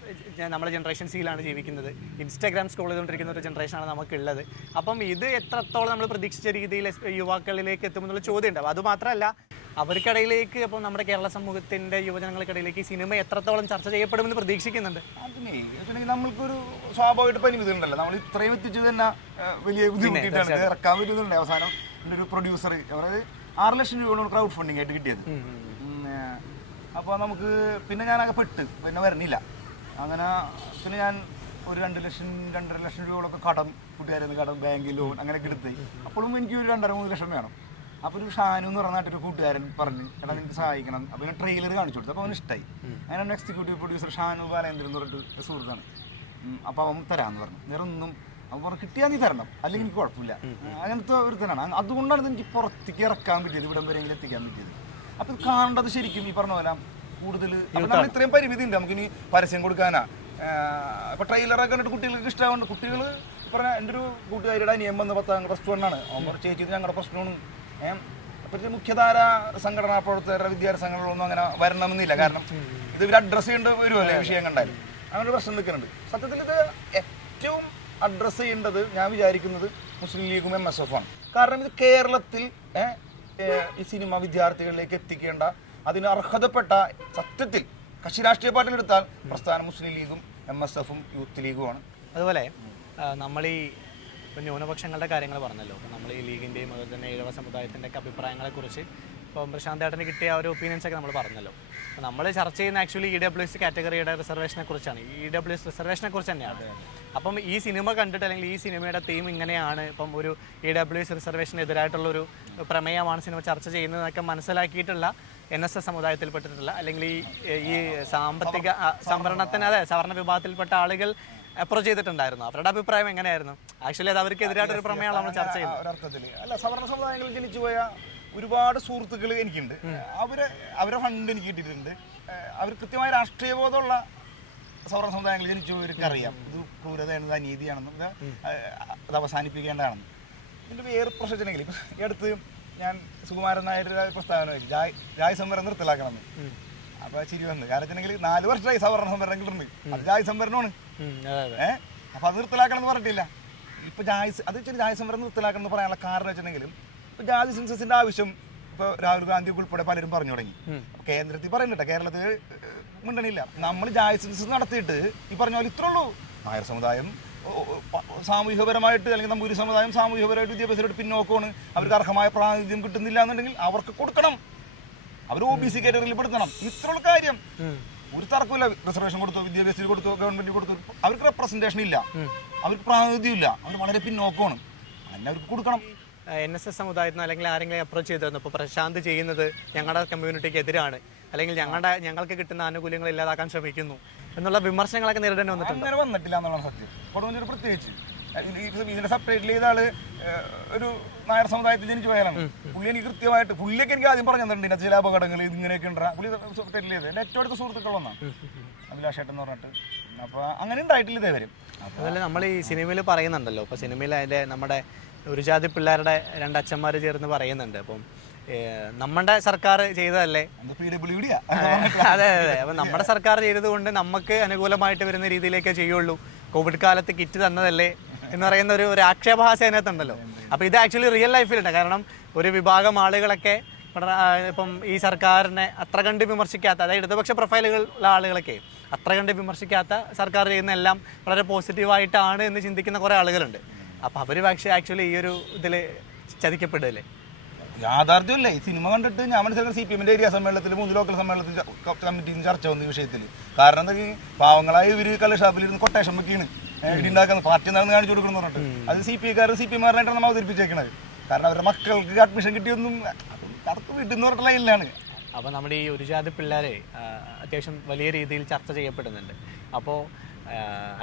നമ്മുടെ ജനറേഷൻ സിയിലാണ് ജീവിക്കുന്നത്. ഇൻസ്റ്റാഗ്രാം സ്ക്രോൾ ചെയ്തുകൊണ്ടിരിക്കുന്ന ഒരു ജനറേഷനാണ് നമുക്കുള്ളത്. അപ്പം ഇത് എത്രത്തോളം നമ്മൾ പ്രതീക്ഷിച്ച രീതിയിൽ യുവാക്കളിലേക്ക് എത്തുമെന്നുള്ള ചോദ്യം ഉണ്ടാവും അതുമാത്രമല്ല അവർക്കിടയിലേക്ക് അപ്പം നമ്മുടെ കേരള സമൂഹത്തിന്റെ യുവജനങ്ങൾക്കിടയിലേക്ക് ഈ സിനിമ എത്രത്തോളം ചർച്ച ചെയ്യപ്പെടുമെന്ന് പ്രതീക്ഷിക്കുന്നുണ്ട്. നമ്മൾക്കൊരു സ്വാഭാവിക ഉണ്ടല്ലോ നമ്മൾ ഇത്രയും എത്തിച്ചു തന്നെ വലിയ ബുദ്ധിമുട്ടിയിട്ടാണ് ഇറക്കാൻ പറ്റുന്നുണ്ട് അവസാനം എന്റെ ഒരു പ്രൊഡ്യൂസർ അതായത് ആറ് ലക്ഷം രൂപയാണ് ക്രൗഡ് ഫണ്ടിങ് ആയിട്ട് കിട്ടിയത്. അപ്പോൾ നമുക്ക് പിന്നെ ഞാനൊക്കെ പെട്ട് പിന്നെ വരണില്ല. അങ്ങനെ പിന്നെ ഞാൻ ഒരു രണ്ട് ലക്ഷം രണ്ടര ലക്ഷം രൂപയോളൊക്കെ കടം കൂട്ടുകാരിൽ കടം ബാങ്കിൽ ലോൺ അങ്ങനെയൊക്കെ എടുത്ത്. അപ്പോഴും എനിക്ക് ഒരു രണ്ടര മൂന്ന് ലക്ഷം വേണം. അപ്പോൾ ഒരു ഷാനു എന്ന് പറഞ്ഞ നാട്ടിൽ ഒരു കൂട്ടുകാരൻ പറഞ്ഞു എടാ നിനക്ക് സഹായിക്കണം. അപ്പോൾ പിന്നെ ട്രെയിലർ കാണിച്ചു കൊടുത്തു. അപ്പോൾ അവന് ഇഷ്ടമായി അങ്ങനെ എക്സിക്യൂട്ടീവ് പ്രൊഡ്യൂസർ ഷാനു ബാലേന്ദ്രൻ എന്ന് പറഞ്ഞിട്ട് സുഹൃത്താണ്. അപ്പോൾ അവൻ തരാമെന്ന് പറഞ്ഞു. വേറെ ഒന്നും അവൻ പറഞ്ഞു കിട്ടിയാൽ നീ തരണം. അല്ലെങ്കിൽ എനിക്ക് കുഴപ്പമില്ല. അങ്ങനത്തെ ഒരു തന്നെയാണ് അതുകൊണ്ടാണ് ഇത് എനിക്ക് പുറത്തേക്ക് ഇറക്കാൻ പറ്റിയത് ഇവിടം വരെയെങ്കിലും എത്തിക്കാൻ പറ്റിയത്. അപ്പോൾ ഇത് കാണേണ്ടത് ശരിക്കും ഈ പറഞ്ഞ പോലെ കൂടുതൽ നമ്മൾ ഇത്രയും പരിമിതി ഉണ്ട് നമുക്കിനി പരസ്യം കൊടുക്കാനാ. ഇപ്പൊ ട്രെയിലറൊക്കെ കണ്ടിട്ട് കുട്ടികൾക്ക് ഇഷ്ടമാവുണ്ട് കുട്ടികൾ പറഞ്ഞ എന്റെ ഒരു കൂട്ടുകാരിയുടെ അനിയം വന്ന് പത്താം പ്ലസ് ടു ആണ്. ചേച്ചി ഞങ്ങളുടെ പ്രശ്നമാണ്. ഏഹ് അപ്പൊ മുഖ്യധാര സംഘടനാ പ്രവർത്തകരുടെ വിദ്യാർത്ഥി സംഘടനകളൊന്നും അങ്ങനെ വരണമെന്നില്ല. കാരണം ഇത് ഇവർ അഡ്രസ്സ് ചെയ്യേണ്ട വരുമല്ലേ വിഷയം കണ്ടാൽ അങ്ങനെ ഒരു പ്രശ്നം നിൽക്കുന്നുണ്ട്. സത്യത്തിൽ ഇത് ഏറ്റവും അഡ്രസ്സ് ചെയ്യേണ്ടത് ഞാൻ വിചാരിക്കുന്നത് മുസ്ലിം ലീഗും എം എസ് എഫ് ആണ്. കാരണം ഇത് കേരളത്തിൽ ഈ സിനിമ വിദ്യാർത്ഥികളിലേക്ക് എത്തിക്കേണ്ട അതിന് അർഹതപ്പെട്ട സത്യത്തിൽ കക്ഷി രാഷ്ട്രീയ പാർട്ടിയിൽ എടുത്താൽ പ്രസ്ഥാന മുസ്ലിം ലീഗും എം എസ് എഫും യൂത്ത് ലീഗുമാണ്. അതുപോലെ നമ്മൾ ഈ ന്യൂനപക്ഷങ്ങളുടെ കാര്യങ്ങൾ പറഞ്ഞല്ലോ. നമ്മൾ ഈ ലീഗിന്റെയും അതുപോലെ തന്നെ ഇഴവ സമുദായത്തിന്റെ ഒക്കെ അഭിപ്രായങ്ങളെക്കുറിച്ച് ഇപ്പം പ്രശാന്ത് ഏട്ടന് കിട്ടിയ ഒരു ഒപ്പീനിയൻസ് ഒക്കെ നമ്മൾ പറഞ്ഞല്ലോ. അപ്പം നമ്മൾ ചർച്ച ചെയ്യുന്ന ആക്ച്വലി ഇ ഡബ്ല്യു എസ് കാറ്റഗറിയുടെ റിസർവേഷനെ കുറിച്ചാണ്. ഇ ഡബ്ല്യു എസ് റിസർവേഷനെ കുറിച്ച് തന്നെയാണ് അപ്പം ഈ സിനിമ കണ്ടിട്ട് അല്ലെങ്കിൽ ഈ സിനിമയുടെ തീം ഇങ്ങനെയാണ്. ഇപ്പം ഒരു ഇ ഡബ്ല്യു എസ് റിസർവേഷന് എതിരായിട്ടുള്ളൊരു പ്രമേയമാണ് സിനിമ ചർച്ച ചെയ്യുന്നതെന്നൊക്കെ മനസ്സിലാക്കിയിട്ടുള്ള എൻ എസ് എസ് സമുദായത്തിൽപ്പെട്ടിട്ടുള്ള അല്ലെങ്കിൽ ഈ ഈ സാമ്പത്തിക സംവരണത്തിന് അതെ സവർണ വിഭാഗത്തിൽപ്പെട്ട ആളുകൾ അപ്രോച്ച് ചെയ്തിട്ടുണ്ടായിരുന്നു. അവരുടെ അഭിപ്രായം എങ്ങനെയായിരുന്നു? ആക്ച്വലി അത് അവർക്ക് എതിരായിട്ടൊരു പ്രമേയമാണ് നമ്മൾ ചർച്ച ചെയ്യുന്നത്. അല്ല സവർണ സമുദായങ്ങളിൽ ജനിച്ചു പോയ ഒരുപാട് സുഹൃത്തുക്കൾ എനിക്കുണ്ട്. അവരെ അവരെ ഫണ്ട് എനിക്ക് കിട്ടിയിട്ടുണ്ട്. അവർ കൃത്യമായ രാഷ്ട്രീയ ബോധമുള്ള സവർണ സമുദായങ്ങളിൽ ജനിച്ചവർക്ക് അറിയാം. ഇത് ക്രൂരതയാണെന്ന് അനീതിയാണെന്നും അത് അവസാനിപ്പിക്കേണ്ടതാണെന്നും. ഇതിന്റെ വേറെ പ്രശ്നത്തിനെങ്കിൽ ഇപ്പം ഈ അടുത്ത് ഞാൻ സുകുമാരൻ നായരുടെ പ്രസ്താവന വെച്ചു ജായ് ജായ് സംവരണം നിർത്തലാക്കണമെന്ന്. അപ്പൊ ചിരി വന്നു. കാരണം വെച്ചിട്ടുണ്ടെങ്കിൽ നാല് വർഷമായി സവർണ സംവരണം കിട്ടുന്നത് അത് ജായ് സംവരണമാണ്. ഏഹ് അപ്പൊ അത് നിർത്തലാക്കണം എന്ന് പറഞ്ഞിട്ടില്ല. ഇപ്പൊ ജായ് അത് വെച്ചാൽ ജാതി സംവരണം നിർത്തലാക്കണം എന്ന് പറയാനുള്ള കാരണം വെച്ചിട്ടുണ്ടെങ്കിലും ജാതി സെൻസസിന്റെ ആവശ്യം ഇപ്പൊ രാഹുൽ ഗാന്ധി ഉൾപ്പെടെ പലരും പറഞ്ഞു തുടങ്ങി. കേന്ദ്രത്തിൽ പറയുന്നുണ്ട് കേരളത്തിൽ മുന്നണിയില്ല. നമ്മൾ ജാതി സെൻസസ് നടത്തിയിട്ട് ഈ പറഞ്ഞ പോലെ ഇത്രേ ഉള്ളൂ. നായർ സമുദായം സാമൂഹികപരമായിട്ട് അല്ലെങ്കിൽ നമ്പൂരി സമുദായം സാമൂഹികപരമായിട്ട് വിദ്യാഭ്യാസമായിട്ട് പിന്നോക്കമാണ് അവർക്ക് അർഹമായ പ്രാതിനിധ്യം കിട്ടുന്നില്ല എന്നുണ്ടെങ്കിൽ അവർക്ക് കൊടുക്കണം. അവർ ഒ ബി സി കാറ്റഗറിയിൽ പെടുത്തണം. ഇത്രയുള്ള കാര്യം. ഒരു തർക്കമില്ല റിസർവേഷൻ കൊടുത്തു വിദ്യാഭ്യാസത്തിൽ കൊടുത്തു ഗവൺമെന്റ് കൊടുത്തു അവർക്ക് റെപ്രസെന്റേഷൻ ഇല്ല. അവർക്ക് പ്രാതിനിധ്യം ഇല്ല അവർ വളരെ പിന്നോക്കമാണ്. അതിനെ അവർക്ക് കൊടുക്കണം. എൻ എസ് എസ് സമുദായത്തിന് അല്ലെങ്കിൽ ആരെങ്കിലും അപ്രോച്ച് ചെയ്തിരുന്നു. ഇപ്പോൾ പ്രശാന്ത് ചെയ്യുന്നത് ഞങ്ങളുടെ കമ്മ്യൂണിറ്റിക്ക് എതിരാണ്. അല്ലെങ്കിൽ ഞങ്ങളുടെ ഞങ്ങൾക്ക് കിട്ടുന്ന ആനുകൂല്യങ്ങൾ ഇല്ലാതാക്കാൻ ശ്രമിക്കുന്നു എന്നുള്ള വിമർശനങ്ങളൊക്കെ നേരിടേണ്ടി വന്നിട്ടുണ്ട്. അങ്ങനെ വന്നിട്ടില്ല എന്നുള്ള സത്യം. കൊടുവഞ്ചൂർ പ്രത്യേകിച്ച്. ഇതിനെ ഇതിന്റെ സെപ്പറേറ്റ് ചെയ്ത ആൾ ഒരു നായർ സമുദായത്തിൽ ജനിച്ചു പോയാലാണ്. പുള്ളി എനിക്ക് കൃത്യമായിട്ട് പുള്ളിയൊക്കെ എനിക്ക് ആദ്യം പറഞ്ഞു തന്നിട്ടുണ്ട് ചില അപകടങ്ങൾ ഇങ്ങനെയൊക്കെ ഉണ്ടാ? പുള്ളി സെപ്പറേറ്റ് ചെയ്ത് എന്റെ ഏറ്റവും അടുത്ത സുഹൃത്തുക്കളൊന്നാണ് അഭിലാഷേട്ടൻ എന്ന് പറഞ്ഞിട്ട്. അപ്പൊ അങ്ങനെ ഉണ്ടായിട്ടില്ല ഇതേ വരും അപ്പോൾ അതുപോലെ നമ്മൾ ഈ സിനിമയിൽ പറയുന്നുണ്ടല്ലോ. ഇപ്പൊ സിനിമയിൽ അതിന്റെ നമ്മുടെ ഒരു ജാതി പിള്ളേരുടെ രണ്ട് അച്ഛന്മാർ ചേർന്ന് പറയുന്നുണ്ട്. അപ്പം നമ്മുടെ സർക്കാർ ചെയ്തതല്ലേ? അത് അതെ അപ്പം നമ്മുടെ സർക്കാർ ചെയ്തതുകൊണ്ട് നമുക്ക് അനുകൂലമായിട്ട് വരുന്ന രീതിയിലേക്കേ ചെയ്യുള്ളൂ. കോവിഡ് കാലത്ത് കിറ്റ് തന്നതല്ലേ എന്ന് പറയുന്ന ഒരു ഒരു ആക്ഷേപഹാസ്യം അതിനകത്തുണ്ടല്ലോ. അപ്പോൾ ഇത് ആക്ച്വലി റിയൽ ലൈഫിലുണ്ട് കാരണം ഒരു വിഭാഗം ആളുകളൊക്കെ ഇപ്പം ഈ സർക്കാരിനെ അത്ര കണ്ട് വിമർശിക്കാത്ത അതായത് ഇടതുപക്ഷ പ്രൊഫൈലുകളുള്ള ആളുകളൊക്കെ അത്ര കണ്ട് വിമർശിക്കാത്ത സർക്കാർ ചെയ്യുന്ന എല്ലാം വളരെ പോസിറ്റീവായിട്ടാണ് എന്ന് ചിന്തിക്കുന്ന കുറേ ആളുകളുണ്ട്. അപ്പോൾ അവർ പക്ഷേ ആക്ച്വലി ഈ ഒരു ഇതിൽ ചതിക്കപ്പെടല്ലേ യാഥാർത്ഥ്യമല്ലേ. ഈ സിനിമ കണ്ടിട്ട് ഞാൻ മനസ്സിലാക്കുന്ന സി പി എമ്മിന്റെ ഏരിയ സമ്മേളനത്തിൽ മൂന്ന് ലോക്കൽ സമ്മേളനത്തിൽ കമ്മിറ്റിയും കമ്മിറ്റിയിൽ ചർച്ച വന്നു ഈ വിഷയത്തിൽ കാരണം എന്താ പാവങ്ങളായ ഇവർ കള്ള് ഇരുന്ന് കൊട്ടേഷൻ ഉണ്ടാക്കുന്നത് പാർട്ടി നടന്ന് കാണിച്ചു കൊടുക്കണം പറഞ്ഞിട്ട്. അത് സി പി ഐക്കാർ സി പി എമാരായിട്ടാണ് നമ്മൾ അവതരിപ്പിച്ചേക്കണത്. കാരണം അവരുടെ മക്കൾക്ക് അഡ്മിഷൻ കിട്ടിയൊന്നും കറക്റ്റ് വീട്ടിൽ നിന്ന് പറഞ്ഞിട്ടുള്ള ലൈനിലാണ് അപ്പോൾ നമ്മുടെ ഈ ഒരു ജാതി പിള്ളേരെ അത്യാവശ്യം വലിയ രീതിയിൽ ചർച്ച ചെയ്യപ്പെടുന്നുണ്ട്. അപ്പോൾ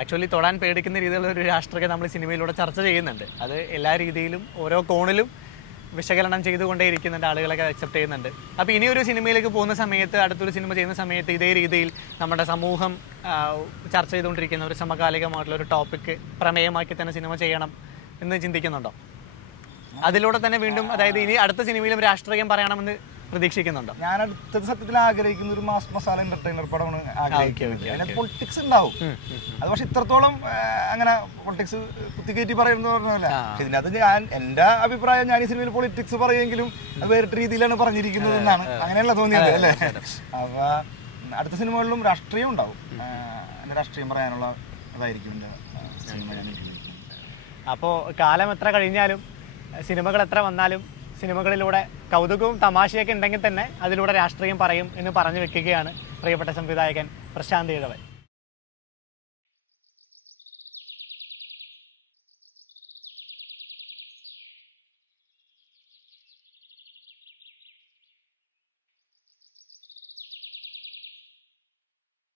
ആക്ച്വലി തൊടാൻ പേടിക്കുന്ന രീതിയിലുള്ള ഒരു രാഷ്ട്രീയം നമ്മൾ സിനിമയിലൂടെ ചർച്ച ചെയ്യുന്നുണ്ട്. അത് എല്ലാ രീതിയിലും ഓരോ കോണിലും വിശകലനം ചെയ്തുകൊണ്ടേ ഇരിക്കുന്നുണ്ട് ആളുകളൊക്കെ അക്സെപ്റ്റ് ചെയ്യുന്നുണ്ട്. അപ്പോൾ ഇനി ഒരു സിനിമയിലേക്ക് പോകുന്ന സമയത്ത് അടുത്തൊരു സിനിമ ചെയ്യുന്ന സമയത്ത് ഇതേ രീതിയിൽ നമ്മുടെ സമൂഹം ചർച്ച ചെയ്തുകൊണ്ടിരിക്കുന്ന ഒരു സമകാലികമായിട്ടുള്ള ഒരു ടോപ്പിക്ക് പ്രമേയമാക്കി തന്നെ സിനിമ ചെയ്യണം എന്ന് ചിന്തിക്കുന്നുണ്ടോ? അതിലൂടെ തന്നെ വീണ്ടും അതായത് ഇനി അടുത്ത സിനിമയിലും രാഷ്ട്രീയം പറയണമെന്ന് പ്രതീക്ഷിക്കുന്നുണ്ടോ? ഞാൻ അടുത്ത സത്യത്തിൽ ആഗ്രഹിക്കുന്ന ഒരു മാസ് മസാല എന്റർടൈനർ പടമാണ് ആഗ്രഹിക്കുന്നത്. അതിന് പൊളിറ്റിക്സ് ഉണ്ടാവും. അത് പക്ഷെ ഇത്രത്തോളം അങ്ങനെ പൊളിറ്റിക്സ് കുത്തിക്കയറ്റി പറയുന്നത് പറഞ്ഞല്ല പക്ഷെ ഇതിനകത്ത് ഞാൻ എന്റെ അഭിപ്രായം ഞാൻ ഈ സിനിമയിൽ പൊളിറ്റിക്സ് പറയുമെങ്കിലും അത് വേറിട്ട രീതിയിലാണ് പറഞ്ഞിരിക്കുന്നത് എന്നാണ്. അങ്ങനെയല്ല തോന്നിയത് അല്ലേ? അപ്പൊ അടുത്ത സിനിമകളിലും രാഷ്ട്രീയം ഉണ്ടാവും. എന്റെ രാഷ്ട്രീയം പറയാനുള്ള അതായിരിക്കും എന്റെ സിനിമ ഞാൻ അപ്പോൾ കാലം എത്ര കഴിഞ്ഞാലും സിനിമകൾ എത്ര വന്നാലും സിനിമകളിലൂടെ കൗതുകവും തമാശയൊക്കെ ഉണ്ടെങ്കിൽ തന്നെ അതിലൂടെ രാഷ്ട്രീയം പറയും എന്ന് പറഞ്ഞു വെക്കുകയാണ് പ്രിയപ്പെട്ട സംവിധായകൻ പ്രശാന്ത് ഇഴവൻ